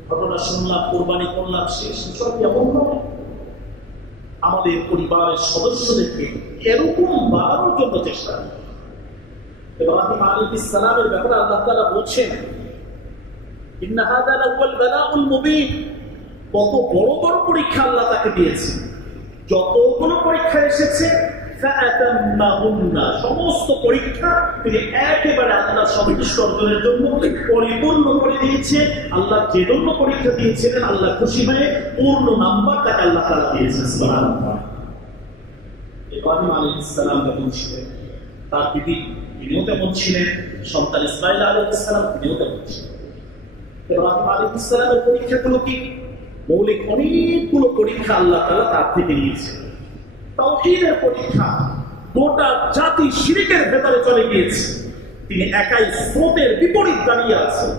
ঘটনা শুনলাম, কোরবানি করলাম, শেষ, সব এমন নয়। আমাদের পরিবারের সদস্যদেরকে এরকম বাড়ানোর জন্য চেষ্টা করি। ইব্রাহিম আলাইহিস সালামের ব্যাপারে আল্লাহ তাআলা বলছেন, ইন্না হাযা লাহুয়াল বালাউল মুবিন, কত বড় বড় পরীক্ষা আল্লাহ তাকে দিয়েছে। যতগুলো পরীক্ষা এসেছে, সমস্ত পরীক্ষা তিনি একেবারে আল্লাহ সন্তুষ্ট অর্জনের জন্য পরিপূর্ণ করে দিয়েছে। আল্লাহ যে জন্য পরীক্ষা দিয়েছিলেন, আল্লাহ খুশি হয়ে পূর্ণ নাম্বার তাকে আল্লাহ তাআলা দিয়েছেন। সুবহানাল্লাহ। ইব্রাহিম আলাইহিস সালাম যেমন ছিলেন, তার দিদি তিনিও তেমন ছিলেন, সন্তান ইসমাঈল আলাইহিস সালাম তিনিও তেমন ছিলেন। ইব্রাহিম আলাইহিস সালামের পরীক্ষাগুলো কি? মৌলিক অনেকগুলো পরীক্ষা আল্লাহ তাআলা তার থেকে নিয়েছে। তাওহীদের পরীক্ষা, গোটা জাতি শিরকের ভেতরে চলে গিয়েছে, তিনি একাই স্রোতের বিপরীত দাঁড়িয়ে আছেন।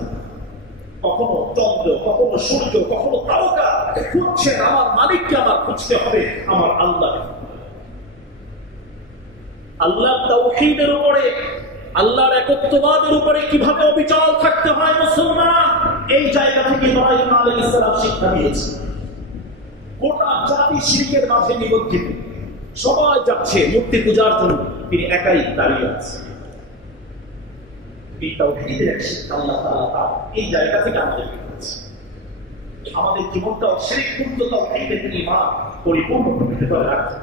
কখনো চন্দ্র, কখনো সূর্য, কখনো তারকা খুঁজছেন, আমার মালিককে আমার খুঁজতে হবে, আমার আল্লাহ। আল্লাহ তাওহীদের উপরে, আল্লাহর একত্ববাদের উপরে কিভাবে অবিচল থাকতে হয় মুসলমান, এই জায়গা থেকে ইব্রাহিম আলাইহিস সালাম শিক্ষা দিয়েছে। গোটা জাতি শিরকের মাঝে নিমজ্জিত, সবাই যাচ্ছে মূর্তি পূজার জন্য, তিনি একাই দাঁড়িয়ে আছে। এই তাওহীদের এক শিক্ষা আল্লাহ তাআলা এই জায়গা থেকে আমাদের দিয়েছে। আমাদের জীবনটাও শিরক মুক্ত তাওহীদের ঈমান পরিপূর্ণভাবে ভেতরে রাখতে,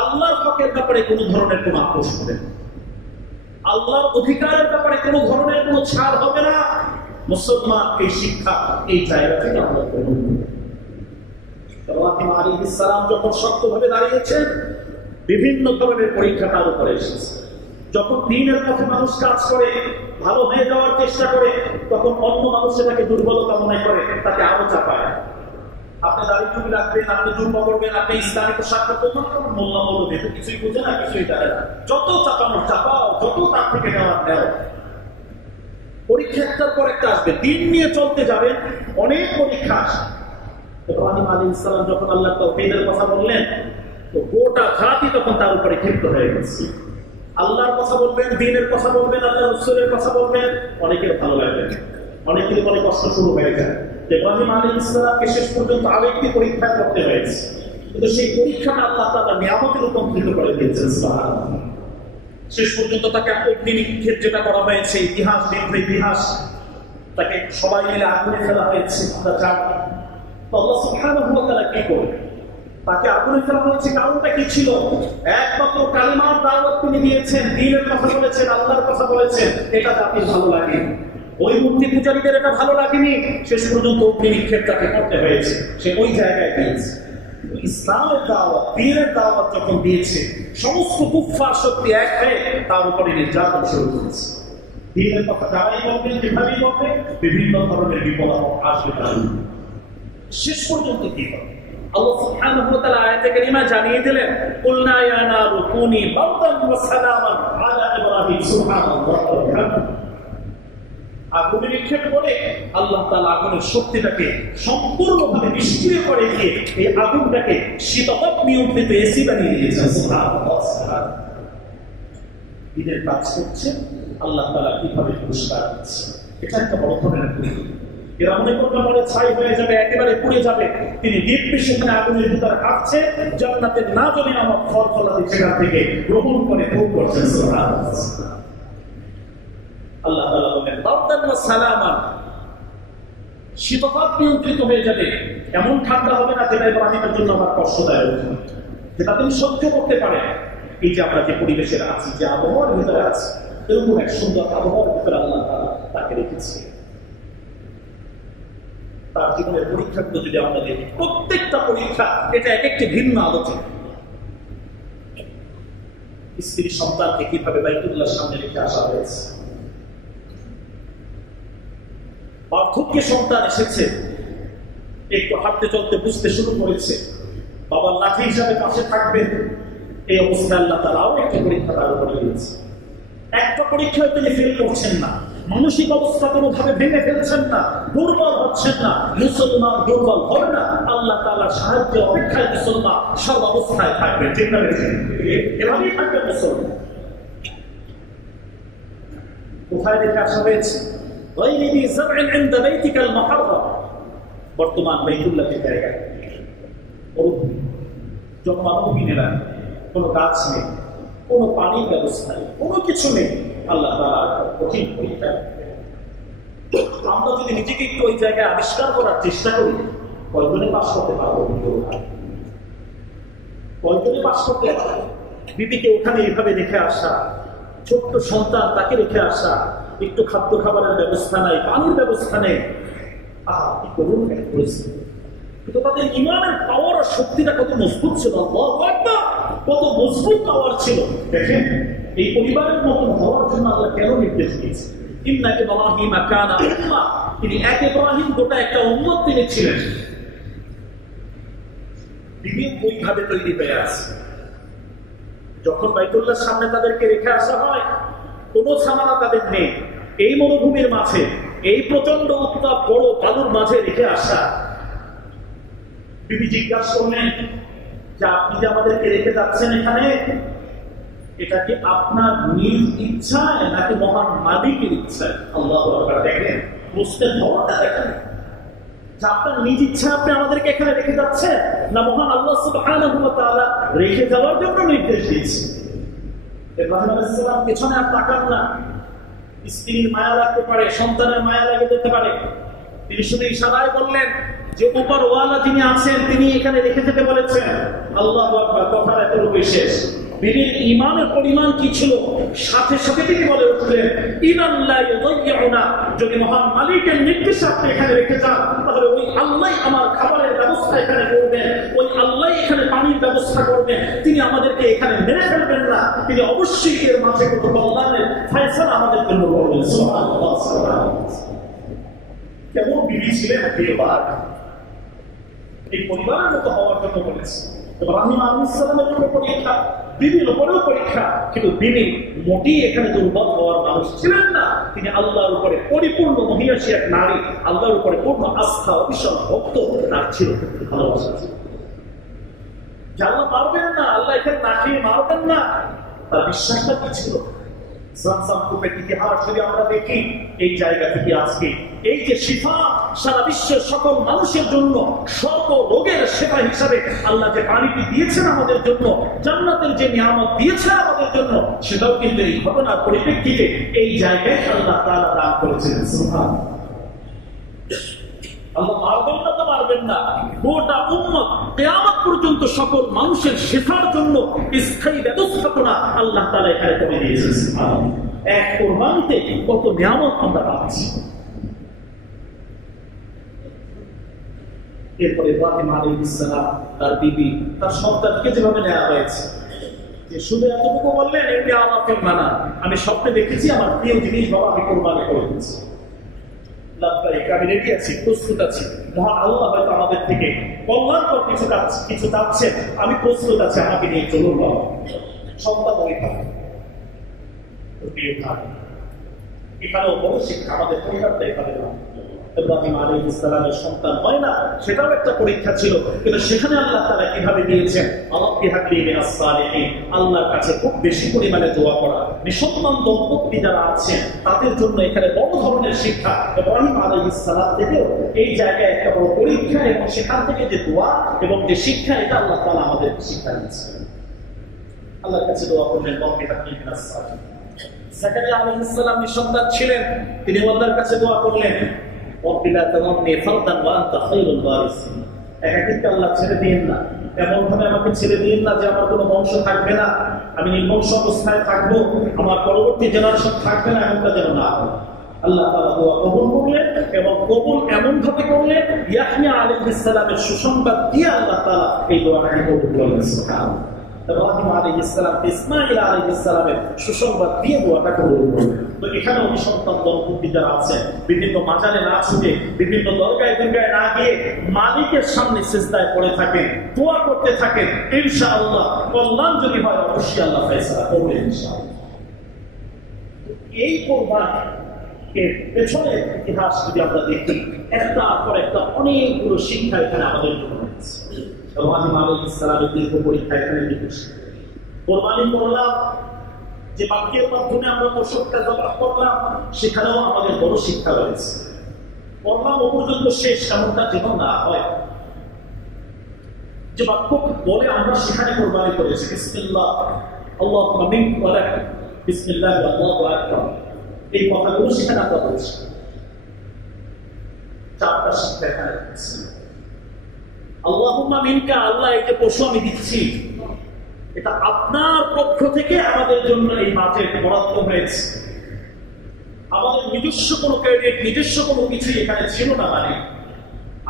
আল্লাহর হকের ব্যাপারে কোনো ধরনের কোনো আপোষ হবে না। আল্লাহর অধিকারের ব্যাপারে কোনো ধরনের কোনো ছাড় হবে না। মুসলমান এই শিক্ষা এই জায়গা থেকে আমরা গ্রহণ করি। ইব্রাহিম আলাইহিস সালাম যখন শক্তভাবে দাঁড়িয়েছেন, বিভিন্ন ধরনের পরীক্ষা তার উপরে এসেছে। যখন দ্বীনের পথে মানুষ কাজ করে, ভালো হয়ে যাওয়ার চেষ্টা করে, তখন অন্য মানুষ সেটাকে দুর্বলতা মনে করে, তাকে আরো চাপায়। আপনি দাড়ি টুপি রাখবেন, আপনি জুম্মা করবেন, আপনি ইসলামী পোশাক করবেন, মোল্লা বলবে তো কিছুই বুঝে না, কিছুই জানে না। যত চাপানো চাপাও, যত তার থেকে নেওয়ার নেও। পরীক্ষা একটার পর একটা আসবে, দিন নিয়ে চলতে যাবেন, অনেক পরীক্ষা আসে। ইব্রাহিম আলাইহিস সালাম যখন আল্লাহ তাওহীদের কথা বললেন, তো গোটা জাতি তখন তার উপরে ক্ষিপ্ত হয়ে গেছে। আল্লাহর কথা বলবেন, দ্বীনের কথা বলবেন, আল্লাহর রাসূলের কথা বলবেন, অনেকের ভালো লাগবে, অনেকের মনে কষ্ট শুরু হয়ে যায়। ইব্রাহিম আলাইহিস সালামকে শেষ পর্যন্ত আরো একটি পরীক্ষা করতে হয়েছে, কিন্তু সেই পরীক্ষাটা আল্লাহ তাআলা নিয়ামতে রূপান্তরিত করে দিয়েছেন। সুবহানাল্লাহ। শেষ পর্যন্ত তাকে অগ্নি নিক্ষেপ যেটা করা হয়েছে, ইতিহাস দীর্ঘ ইতিহাস, তাকে সবাই মিলে আগুনে ফেলা হয়েছে। আমরা জানি আল্লাহ সুবহানাহু ওয়া তাআলা কি করবেন। তাকে আগুনে ফেলা হয়েছে, কারণটা কি ছিল? একমাত্র কালিমার দাওয়াত তিনি দিয়েছেন, দ্বীনের কথা বলেছেন, আল্লাহর কথা বলেছেন। এটা জাতির ভালো লাগে, ওই মূর্তি পূজারীদের এটা ভালো লাগেনি। শেষ পর্যন্ত অগ্নি নিক্ষেপ তাকে করতে হয়েছে, সে ওই জায়গায় গিয়েছে। ইসলামের দাওয়াত, দ্বীনের দাওয়াত যখন দিয়েছে, সমস্ত কুফফার শক্তি এক হয়ে তার উপরে নির্যাতন শুরু করেছে। দ্বীনের কথা যারাই বলবেন, যেভাবেই বলবে, বিভিন্ন ধরনের বিপদ আসবে তার। শেষ পর্যন্ত কি হবে? আল্লাহ সুবহানাহু ওয়া তাআলা আয়াতে কারিমা জানিয়ে দিলেন, কুলনা ইয়া নারু কুনি বারদান ওয়া সালামান আলা ইব্রাহিম। সুবহানাল্লাহ। আগুনে নিক্ষেপ করে আল্লাহ তাআলা আগুনের শক্তিটাকে সম্পূর্ণভাবে নিষ্ক্রিয় করে দিয়ে এই আগুনটাকে শীততাপ নিয়ন্ত্রিত এসি বানিয়ে দিয়েছেন। সুবহানাল্লাহ। দিনের কাজ করছে, আল্লাহ তাআলা কিভাবে পুরস্কার দিচ্ছে, এটা একটা বড় ধরনের পরীক্ষা। এরা মনে করবে মনে ছাই হয়ে যাবে, একেবারে পুড়ে যাবে। তিনি দিব্যি সেখানে আগুনের ভিতরে হাঁটছে, জান্নাতের না জমে আমার ফল ফলাদি সেখান থেকে গ্রহণ করে ভোগ করছেন। সুবহানাল্লাহ। আল্লাহ তাআলা বলেন বারদান ওয়া সালামান, শীততাপ নিয়ন্ত্রিত হয়ে যাবে, এমন ঠান্ডা হবে না যেটা ইব্রাহিমের জন্য আমার কষ্টদায়ক, যেটা তিনি সহ্য করতে পারেন। এই যে আমরা যে পরিবেশের আছি, যে আবহাওয়ার ভিতরে আছি, এরকম এক সুন্দর আবহাওয়ার ভিতরে আল্লাহ তাআলা তাকে রেখেছে। তার জীবনের পরীক্ষাগুলো যদি আমরা দেখি, প্রত্যেকটা পরীক্ষা এটা এক একটি ভিন্ন আলোচনা। স্ত্রী সন্তানকে কিভাবে বাইতুল্লাহর সামনে রেখে আসা হয়েছে, বার্ধক্যে সন্তান এসেছে, একটু হাঁটতে চলতে বুঝতে শুরু করেছে, বাবার লাঠি হিসাবে পাশে থাকবে। এই অবস্থায় আল্লাহ তাআলা আরো একটা পরীক্ষা তার উপরে দিয়েছে। একটা পরীক্ষায় তিনি ফেল করছেন না, মানসিক অবস্থা কোনোভাবে ভেঙে ফেলছেন না, দুর্বল হচ্ছেন না। মুসলমান দুর্বল হবে না, আল্লাহ তাআলার সাহায্যে অপেক্ষায় মুসলমান সব অবস্থায় থাকবে। ঠিক না? এভাবেই থাকবে মুসলমান। কোথায় রেখে আসা হয়েছে? বর্তমান বাইতুল্লাহের জায়গায় জন্মাভূমিনেরা, কোনো গাছ নেই, কোনো পানির ব্যবস্থা নেই, কোনো কিছু নেই। আল্লাহ তাআলা কঠিন পরীক্ষা। আমরা যদি নিজেকে একটু ওই জায়গায় আবিষ্কার করার চেষ্টা করি, কয়জনে পাস করতে পারবো? কয়জনে পাস করতে পারবো? বিবিকে ওখানে এইভাবে রেখে আসা, ছোট্ট সন্তান তাকে রেখে আসা, একটু খাদ্য খাবারের ব্যবস্থা নাই, পানির ব্যবস্থা নেই। কি করুন পরিস্থিতি। কিন্তু তাদের ইমানের পাওয়ার আর শক্তিটা কত মজবুত ছিল, কত মজবুত পাওয়ার ছিল। দেখেন, এই পরিবারের মতন হওয়ার জন্য আল্লাহ কেন নির্দেশ দিয়েছে? ইন্না ইব্রাহিমা কানা উম্মাহ, তিনি এক ইব্রাহিম, গোটা একটা উম্মত তিনি ছিলেন। বিভিন্ন ওইভাবে তৈরি হয়ে আছে। যখন বাইতুল্লাহর সামনে তাদেরকে রেখে আসা হয়, কোনো সামানা তাদের নেই। এই মরুভূমির মাঝে, এই প্রচন্ড উত্তাপ বড় বালুর মাঝে রেখে আসা। বিবি জিজ্ঞাসা করলেন যে আপনি যে আমাদেরকে রেখে যাচ্ছেন এখানে, এটা কি আপনার নিজ ইচ্ছায় নাকি মহান মালিকের ইচ্ছায়? আল্লাহু আকবার। দেখেন প্রশ্নের ধরনটা দেখেন, যে আপনার নিজ ইচ্ছা আপনি আমাদেরকে এখানে রেখে যাচ্ছেন, না মহান আল্লাহ সুবহানাহু ওয়া তাআলা রেখে যাওয়ার জন্য নির্দেশ দিয়েছে? ইব্রাহিম আলাইহিস সালাম পেছনে আর তাকান না। স্ত্রীর মায়া লাগতে পারে, সন্তানের মায়া লাগে যেতে পারে, তিনি শুধু ইশারায় বললেন যে উপরওয়ালা যিনি আছেন তিনি এখানে রেখে যেতে বলেছেন। আল্লাহু আকবার। কথার এত বিশেষ। বিবির ঈমানের পরিমাণ কি ছিল, সাথে সাথে তিনি বলে উঠলেন, ইনাল্লাহ ইউযায়্যুনা, যদি মহান মালিকের নির্দেশ আপনি এখানে রেখে যান, তাহলে ওই আল্লাহ আমার খাবারের ব্যবস্থা এখানে করবেন, ওই আল্লাহ এখানে পানির ব্যবস্থা করবেন, তিনি আমাদেরকে এখানে মেরে ফেলবেন না, তিনি অবশ্যই এর মাঝে কোনো কল্যাণের ফয়সালা আমাদের জন্য করবেন। সুবহানাল্লাহ। কেমন বিবি ছিলেন প্রিয় ভাই, এই পরিবারের মতো হওয়ার জন্য বলেছে। ইব্রাহিম আলাইহিস সালামের উপর পরীক্ষা, বিবির উপরেও পরীক্ষা, কিন্তু বিবি মোটেই এখানে দুর্বল হওয়ার মানুষ ছিলেন না। তিনি আল্লাহর উপরে পরিপূর্ণ মহিয়াসী এক নারী, আল্লাহর উপরে পূর্ণ আস্থা, অবিশ্বাস, ভক্ত তার ছিল, ভালোবাসা ছিল। আল্লাহ মারবেন না, আল্লাহ এখানে না খেয়ে মারবেন না, তার বিশ্বাসটা কি ছিল? ইতিহাস যদি আমরা দেখি, এই জায়গা থেকে আজকে এই যে শিফা, সারা বিশ্বের সকল মানুষের জন্য সর্ব রোগের সেবা হিসাবে আল্লাহ যে পানিটি দিয়েছেন আমাদের জন্য, জান্নাতের যে নিয়ামত দিয়েছেন আমাদের জন্য, সেটাও কিন্তু এই ঘটনার পরিপ্রেক্ষিতে এই জায়গায় আল্লাহ তাআলা দান করেছেন। সুবহানাল্লাহ। আল্লাহ মারবেন না তো মারবেন না, গোটা উম্মত কিয়ামত পর্যন্ত সকল মানুষের শেফার জন্য স্থায়ী ব্যবস্থাপনা আল্লাহ তাআলা এখানে করে দিয়েছেন। সুবহানাল্লাহ। এক কুরবানিতে কত নিয়ামত আমরা পাচ্ছি। এরপরে ইব্রাহিম আলাইহিস সালাম তার বিবি, তার সন্তানকে যেভাবে নেওয়া হয়েছে, যে শুধু এতটুকু বললেন, এমনি আমাকে মানা, আমি স্বপ্নে দেখেছি আমার প্রিয় জিনিস বাবা আমি কোরবানি করে দিচ্ছি, আমি রেডি আছি, প্রস্তুত আছি, মহান আল্লাহ হয়তো আমাদের থেকে কল্যাণকর কিছু চাচ্ছেন, আমি প্রস্তুত আছি, আমাকে নিয়ে চলুন বাবা। সন্তান ওই থাকে, এখানেও বড় শিক্ষা আমাদের পরিবারটা এখানে ইব্রাহিম আলাইহিস সালামের সন্তান হয় না, সেটাও একটা পরীক্ষা ছিল, কিন্তু সেখানে আল্লাহ তাআলা কিভাবে দিয়েছেন, আল্লাহর কাছে খুব বেশি পরিমাণে দোয়া করা, নিঃসন্তান দম্পতি যারা আছেন তাদের জন্য এখানে বড় ধরনের শিক্ষা। ইব্রাহিম আলাইহিস সালাম থেকেও এই জায়গায় একটা বড় পরীক্ষা, এবং সেখান থেকে যে দোয়া এবং যে শিক্ষা, এটা আল্লাহ তাআলা আমাদের শিক্ষা দিয়েছেন। আল্লাহর কাছে দোয়া করলেন, জাকারিয়া আলাইহিস সালাম নিঃসন্তান ছিলেন, তিনি আল্লাহর কাছে দোয়া করলেন, আল্লাহ ছেড়ে দিন না, এমন ভাবে আমাকে ছেড়ে দিন না যে আমার কোনো বংশ থাকবে না, আমি নির্বংশ অবস্থায় থাকবো, আমার পরবর্তী জেনারেশন থাকবে না, এমনটা যেন না হয়। আল্লাহ তাআলা দোয়া কবুল করলেন, এবং কবুল এমন ভাবে করলেন, ইয়াহইয়া আলাইহিস সালামের সুসংবাদ দিয়ে আল্লাহ তাআলা এই দোয়াটাকে কবুল করলেন। সুবহানাল্লাহ। ইব্রাহিম আলাইহিস সালাম ইসমাঈল আলাইহিস সালামের সুসংবাদ দিয়ে দোয়াটা কবুল করলেন। তো এখানে সন্তান দম্পতি যারা আছেন, বিভিন্ন মাজারে না ছুটে, বিভিন্ন দরগায় দুর্গায় না গিয়ে মালিকের সামনে সিজদায় পড়ে থাকেন, দোয়া করতে থাকেন, ইনশাআল্লাহ কল্যাণ যদি হয় অবশ্যই আল্লাহ ফয়সালা করবেন ইনশাআল্লাহ। এই কোরবানি এর পেছনের ইতিহাস যদি আমরা দেখি, একটার পর একটা অনেকগুলো শিক্ষা এখানে আমাদের জন্য রয়েছে। ইব্রাহিম আলাইহিস সালামের দীর্ঘ পরীক্ষা এখানে লিখেছে। কোরবানি করলাম, যে বাক্যের মাধ্যমে আমরা পশুটা জবাহ করলাম, সেখানেও আমাদের বড় শিক্ষা রয়েছে। করলাম ও পর্যন্ত শেষ, এমনটা যেন না হয়। যে বাক্য বলে আমরা সেখানে কোরবানি করেছি, বিসমিল্লাহ আল্লাহুম্মা মিনক ওয়া লাক, বিসমিল্লাহ আল্লাহু আকবার, এই কথাগুলো সেখানে আমরা বলছি। চারটা শিক্ষা এখানে রয়েছে। আল্লাহুম্মা মিনকা, আল্লাহ এই যে পশু আমি দিচ্ছি, এটা আপনার পক্ষ থেকে আমাদের জন্য এই মাঠের বরাদ্দ হয়েছে। আমাদের নিজস্ব কোনো ক্রেডিট, নিজস্ব কোনো কিছুই এখানে ছিল না। মানে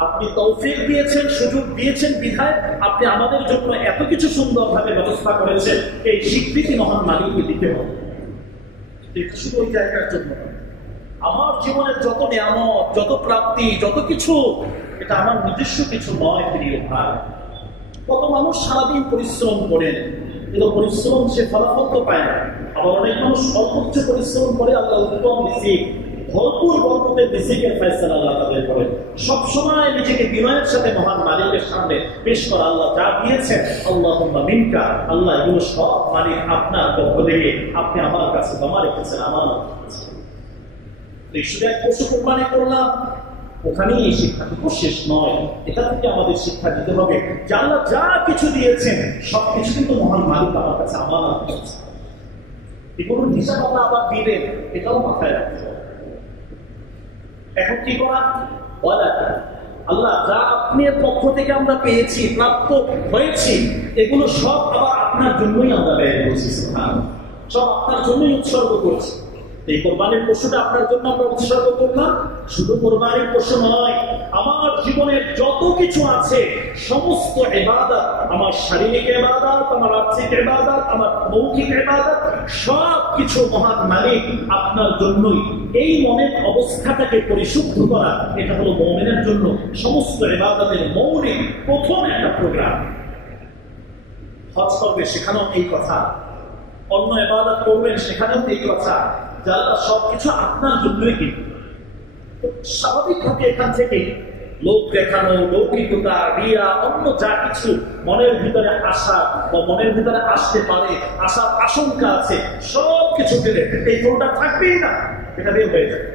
আপনি তৌফিক দিয়েছেন, সুযোগ দিয়েছেন বিধায় আপনি আমাদের জন্য এত কিছু সুন্দরভাবে ব্যবস্থা করেছেন, এই স্বীকৃতি মহান মালিককে দিতে হবে। এটা শুধু ওই জায়গার জন্য আমার জীবনের যত নিয়ামত, যত প্রাপ্তি, যত কিছু, এটা আমার নিজস্ব কিছু নয় প্রিয় ভাই। কত মানুষ সারাদিন পরিশ্রম করেন, কিন্তু পরিশ্রম সে ফলাফল তো পায় না। আবার অনেক মানুষ সর্বোচ্চ পরিশ্রম করে, আল্লাহ উত্তম রিজিক, ভরপুর বরকতের রিজিকের ফয়সালা আল্লাহ তাদের করেন। সবসময় নিজেকে বিনয়ের সাথে মহান মালিকের সামনে পেশ করা, আল্লাহ যা দিয়েছেন আল্লাহুম্মা মিনকা, আল্লাহ এগুলো সব মালিক আপনার পক্ষ থেকে, আপনি আমার কাছে জমা রেখেছেন, আমার শুধু এক পশু কোরবানি করলাম, ওখানেই এই শিক্ষাটুকু শেষ নয়। এটা থেকে আমাদের শিক্ষা দিতে হবে যে আল্লাহ যা কিছু দিয়েছেন সবকিছু কিন্তু মহান মালিক আমার কাছে আমানত করেছে। এগুলোর হিসাব আল্লাহ আবার দিবেন, এটাও মাথায় রাখতে হবে। এখন কি করা, আল্লাহ যা আপনার পক্ষ থেকে আমরা পেয়েছি, প্রাপ্ত হয়েছি, এগুলো সব আবার আপনার জন্যই আমরা ব্যয় করছি, সব আপনার জন্যই উৎসর্গ করছি। এই কোরবানির পশুটা আপনার জন্য আমরা উৎসর্গ করলাম। শুধু কোরবানির পশু নয়, আমার জীবনের যত কিছু আছে সমস্ত ইবাদত, আমার শারীরিক ইবাদত, আমার আর্থিক ইবাদত, আমার মৌখিক ইবাদত, সব কিছু মহান মালিক আপনার জন্যই। এই মনের অবস্থাটাকে পরিশুদ্ধ করা, এটা হলো মুমিনের জন্য সমস্ত ইবাদতের মৌলিক প্রথম একটা প্রোগ্রাম। হজ করবে সেখানেও এই কথা, অন্য ইবাদত করবেন সেখানেও এই কথা, যে আল্লাহ সবকিছু আপনার জন্যই কিন্তু। স্বাভাবিকভাবে এখান থেকে লোক দেখানো, লৌকিকতা, রিয়া, অন্য যা কিছু মনের ভিতরে আসা বা মনের ভিতরে আসতে পারে, আসার আশঙ্কা আছে, সব কিছু পেলে এই ফোনটা থাকবেই না, এটা বের হয়ে যাবে,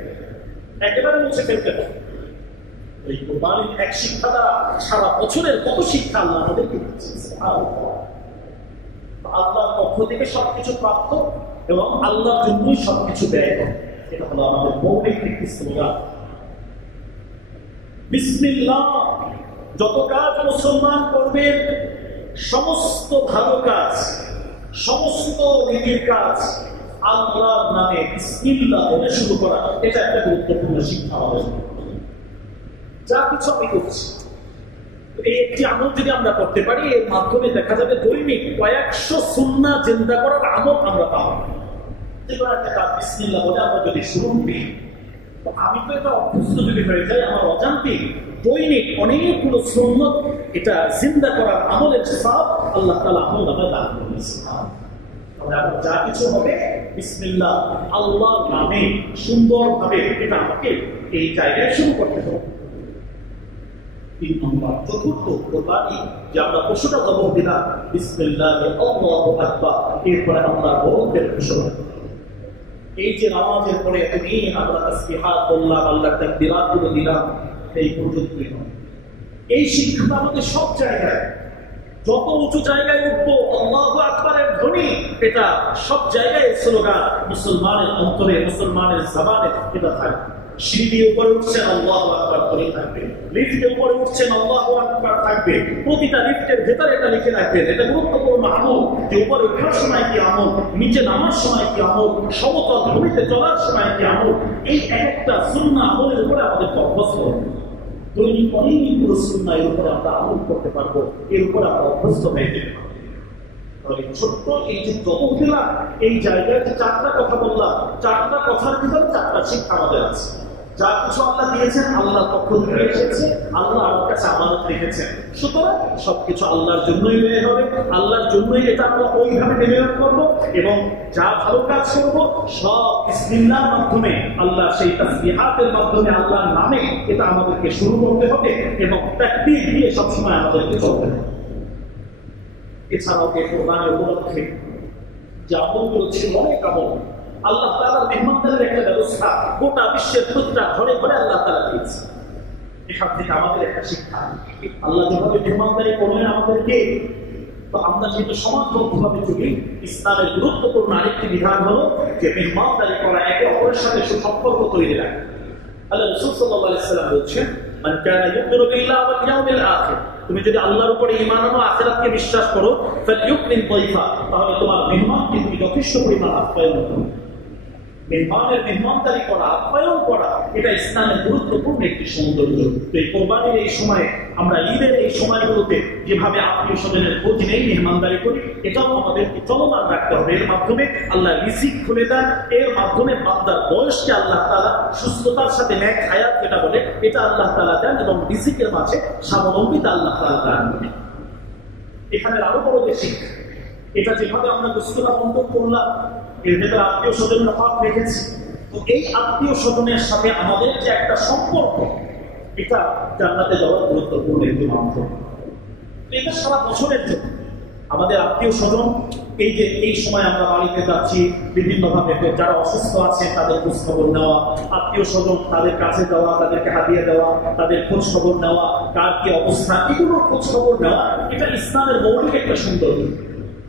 একেবারে মুছে ফেলতে হবে। এই কোরবানির এক শিক্ষা দ্বারা সারা বছরের কত শিক্ষা আল্লাহ আমাদেরকে দিচ্ছে। আল্লাহর পক্ষ থেকে সবকিছু প্রাপ্ত এবং আল্লাহর জন্যই সবকিছু ব্যয় করে, এটা হলো আমাদের মৌলিক একটি স্লোগান। বিসমিল্লাহ। যত কাজ মুসলমান করবেন, সমস্ত ভালো কাজ, সমস্ত নেকির কাজ আল্লাহর নামে বিসমিল্লাহ বলে শুরু করা, এটা একটা গুরুত্বপূর্ণ শিক্ষা আমাদের। যা কিছু আমি করছি, এই একটি আমল যদি আমরা করতে পারি, এর মাধ্যমে দেখা যাবে দৈনিক কয়েকশো সুন্নাহ জিন্দা করার আমল আমরা পাবো। একটা কাজ বিসমিল্লাহ বলে আমরা যদি শুরু করি, আমি তো এটা অভ্যস্ত যদি হয়ে যাই, আমার অজান্তিক দৈনিক অনেকগুলো সুন্নাহ এটা জিন্দা করার আমলের সব আল্লাহ তাআলা আমল আমরা দান করেছেন। যা কিছু হবে বিসমিল্লাহ আল্লাহর নামে সুন্দরভাবে এটা আমাকে এই জায়গায় শুরু করতে হবে। 3 নম্বর, চতুর্থ কোরবানি, যে আমরা পশুটা জবাহ দিলাম বিসমিল্লাহ আল্লাহু আকবার, এরপরে আমরা বলতে ঘোষণা। এই যে নামাজের পরে এতদিন আমরা তাসবিহাত বললাম, আল্লাহর তাকবীরাত গুলো দিলাম, এই পর্যন্তই নয়। এই শিক্ষাটা আমাদের সব জায়গায়, যত উঁচু জায়গায় উঠবো আল্লাহু আকবারের ধ্বনি, এটা সব জায়গায় স্লোগান মুসলমানের অন্তরে, মুসলমানের জবানে এটা থাকবে। সিঁড়ি উপরে উঠছেন আল্লাহু আকবার করে থাকবে, লিফটের উপরে উঠছেন আল্লাহু আকবার থাকবে, প্রতিটা লিফটের ভেতরে এটা লিখে রাখবেন। এটা গুরুত্বপূর্ণ আমল, যে উপরে ওঠার সময় কি আমল, নিচে নামার সময় কি আমল, সমতল ভূমিতে চলার সময় কি আমল। এই একটা সুন্নাহ আমলের উপরে আমাদের অভ্যস্ত হবে। দৈনিক অনেকগুলো সুন্নাহ এর উপরে আমরা আমল করতে পারবো, এর উপরে আমরা অভ্যস্ত হয়ে যেতে পারবো। ছোট্ট এই যে জবাহ দিলাম, এই জায়গায় যে 4টা কথা বললাম, 4টা কথার ভিতরে 4টা শিক্ষা আমাদের আছে। যা কিছু আল্লাহ দিয়েছেন আল্লাহর পক্ষ থেকে এসেছে, আল্লাহ আমার কাছে আমানত রেখেছেন, সুতরাং সবকিছু আল্লাহর জন্যই ব্যয় হবে, আল্লাহর জন্যই এটা আমরা ওইভাবে বিনিয়োগ করবো। এবং যা ভালো কাজ করবো সব বিসমিল্লাহর মাধ্যমে, আল্লাহ সেই তাসবিহাতের মাধ্যমে, আল্লাহর নামে এটা আমাদেরকে শুরু করতে হবে এবং তাকবীর দিয়ে সবসময় আমাদেরকে চলতে হবে। এছাড়াও এই কোরবানির উপলক্ষে যে আমলগুলো ছিল, অনেক আমল আল্লাহ তাআলার মেহমানদারির একটা ব্যবস্থা গোটা বিশ্বের প্রতিটা ঘরে ঘরে আল্লাহ তাআলা দিয়েছে। এখান থেকে আমাদের একটা শিক্ষা, আল্লাহ যেভাবে মেহমানদারি করবেন আমাদেরকে, তো আমরা যেহেতু সমাজবদ্ধভাবে চলি, ইসলামের গুরুত্বপূর্ণ আরেকটি বিধান হলো যে মেহমানদারি করা, একে অপরের সাথে সুসম্পর্ক তৈরি রাখা। আল্লাহ রাসূল সাল্লাল্লাহু আলাইহি ওয়াসাল্লাম বলছেন, মান কানা ইউমিনু বিল্লাহি ওয়াল ইয়াউমিল আখির, তুমি যদি আল্লাহর উপরে ঈমান আনো, আখিরাতকে বিশ্বাস করো, ফালইউকরিম দাইফা, তাহলে তোমার মেহমানকে তুমি যথেষ্ট পরিমাণ আপ্যায়ন করো। মেহমানের মেহমানদারি করা, আপ্যায়ন করা, এটা ইসলামের গুরুত্বপূর্ণ একটি সৌন্দর্য। তো এই কোরবানির এই সময়ে, আমরা ঈদের এই সময়গুলোতে যেভাবে আত্মীয় স্বজনের খোঁজ নেই, মেহমানদারি করি, এটাও আমাদেরকে চলমান রাখতে হবে। এর মাধ্যমে আল্লাহ রিজিক খুলে দেন, এর মাধ্যমে বান্দার বয়সকে আল্লাহ তাআলা সুস্থতার সাথে নেক হায়াত যেটা বলে, এটা আল্লাহ তাআলা দেন এবং রিজিকের মাঝে স্বাবলম্বিতা আল্লাহ তাআলা দান করেন। এখানে আরো বড় যে শিক্ষা, এটা যেভাবে আমরা দুস্থতা বন্ধ করলাম, এর ভেতরে আত্মীয় স্বজনের ভাব রেখেছি, তো এই আত্মীয় স্বজনের সাথে আমাদের যে একটা সম্পর্ক, এটা জান্নাতে যাওয়ার গুরুত্বপূর্ণ একটি মাধ্যম। এটা সারা বছরের জন্য আমাদের আত্মীয় স্বজন, এই যে এই সময় আমরা বাড়িতে যাচ্ছি, বিভিন্নভাবে যারা অসুস্থ আছে তাদের খোঁজ খবর নেওয়া, আত্মীয় স্বজন তাদের কাছে যাওয়া, তাদেরকে হাদিয়া দেওয়া, তাদের খোঁজ খবর নেওয়া, কার কি অবস্থা, এগুলোর খোঁজ খবর নেওয়া, এটা ইসলামের মৌলিক একটা সৌন্দর্য।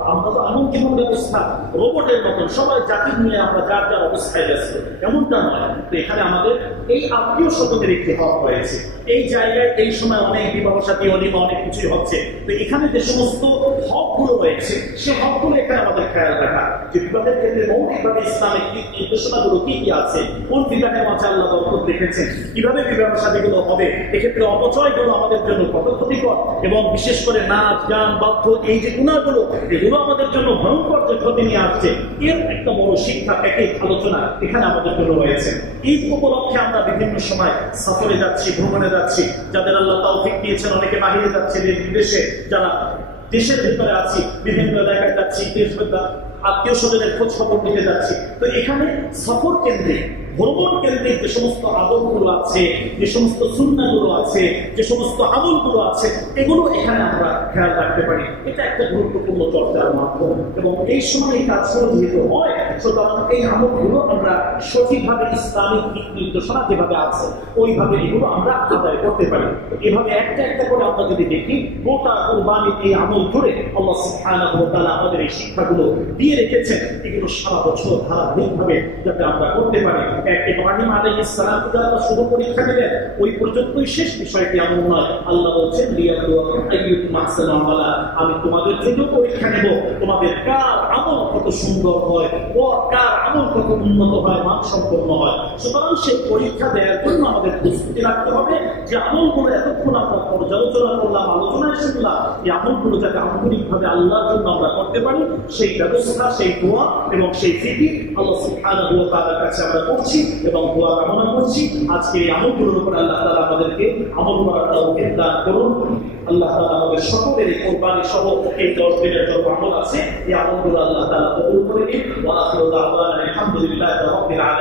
আমরা তো এমন জীবন ব্যবস্থা রোবটের মতন সবাই জাতি নিয়ে আমরা যার যার অবস্থায় ব্যস্ত, এমনটা নয়। তো এখানে আমাদের এই আত্মীয় স্বজনের একটি হক রয়েছে। এই জায়গায় এই সময় অনেক বিবাহ সাথী অনিমা অনেক কিছুই হচ্ছে। তো এখানে যে সমস্ত হকগুলো রয়েছে সে হকগুলো এখানে আমাদের খেয়াল রাখা, যে বিবাহের ক্ষেত্রে মৌলিকভাবে ইসলামিক নির্দেশনাগুলো কি কি আছে, কোন বিবাহের মাঝে আল্লাহ বরকত রেখেছেন, কিভাবে বিবাহ সাথীগুলো হবে, এক্ষেত্রে অপচয়গুলো আমাদের জন্য কত ক্ষতিকর, এবং বিশেষ করে নাচ গান বাদ্য এই যে গুণাগুলো, এগুলো আমাদের জন্য ভয়ঙ্কর যে ক্ষতি নিয়ে আসছে, এর একটা বড় শিক্ষা প্যাকেজ আলোচনা এখানে আমাদের জন্য রয়েছে। ঈদ উপলক্ষে আমরা বিভিন্ন সময় সফরে যাচ্ছি, ভ্রমণে যাচ্ছি, যাদের আল্লাহ তৌফিক দিয়েছেন অনেকে বাহিরে যাচ্ছে, বিদেশে যারা দেশের ভিতরে আছি বিভিন্ন জায়গায় যাচ্ছি, আত্মীয় স্বজনের খোঁজ খবর নিতে যাচ্ছি। তো এখানে সফর কেন্দ্রিক ভ্রমণ কেন্দ্রিক যে সমস্ত আদবগুলো আছে, যে সমস্ত সুন্নাহগুলো আছে, যে সমস্ত আমলগুলো আছে, এগুলো এখানে আমরা খেয়াল রাখতে পারি। এটা একটা গুরুত্বপূর্ণ চর্চার মাধ্যম, এবং এই সময় এই কাজগুলো যেহেতু হয়, সুতরাং এই আমলগুলো আমরা সঠিকভাবে ইসলামিক দিক নির্দেশনা যেভাবে আছে ওইভাবে এগুলো আমরা আদায় করতে পারি। এভাবে একটা একটা করে আমরা যদি দেখি, গোটা কুরবানির এই আমল ধরে আল্লাহ সুবহানাহু ওয়া তাআলা আমাদের এই শিক্ষাগুলো দিয়ে রেখেছেন। এগুলো সারা বছর ধারাবাহিকভাবে যাতে আমরা করতে পারি। ইব্রাহিম আলাইহিস সালাম আল্লাহ শুধু পরীক্ষা দিলেন, ওই পর্যন্তই শেষ বিষয়টি এমন নয়। আল্লাহ বলছেন লিয়াবলুয়াকুম আহসানু আমালা, আমি তোমাদের জন্য পরীক্ষা নেব, তোমাদের কার আমল কত সুন্দর হয় ও কার আমল কত উন্নত হয়, মানসম্পন্ন হয়। সুতরাং সেই পরীক্ষা দেওয়ার জন্য আমাদের প্রস্তুতি রাখতে হবে, যে আমলগুলো এতক্ষণ আমরা পর্যালোচনা করলাম, আলোচনায় শুনলাম, এই আমলগুলো যাতে আন্তরিকভাবে আল্লাহর জন্য আমরা করতে পারি, সেই ব্যবস্থা, সেই দোয়া এবং সেই ফিকির আল্লাহ সুবহানাহু ওয়া তাআলার কাছে আমরা করছি এবং দোয়া কামনা করছি। আজকে এই আমলগুলোর উপর আল্লাহ তাআলা আমাদেরকে আমল করার তৌফিক দান করুন। আল্লাহ তাআলা আমাদের সকলের এই কোরবানি সহ এই 10 দিনের যত আমল আছে, এই আমলগুলো আল্লাহ তাআলা কবুল করে নিন। ওয়া আখিরু দাওয়ানা আলহামদুলিল্লাহি রাব্বিল আলামিন।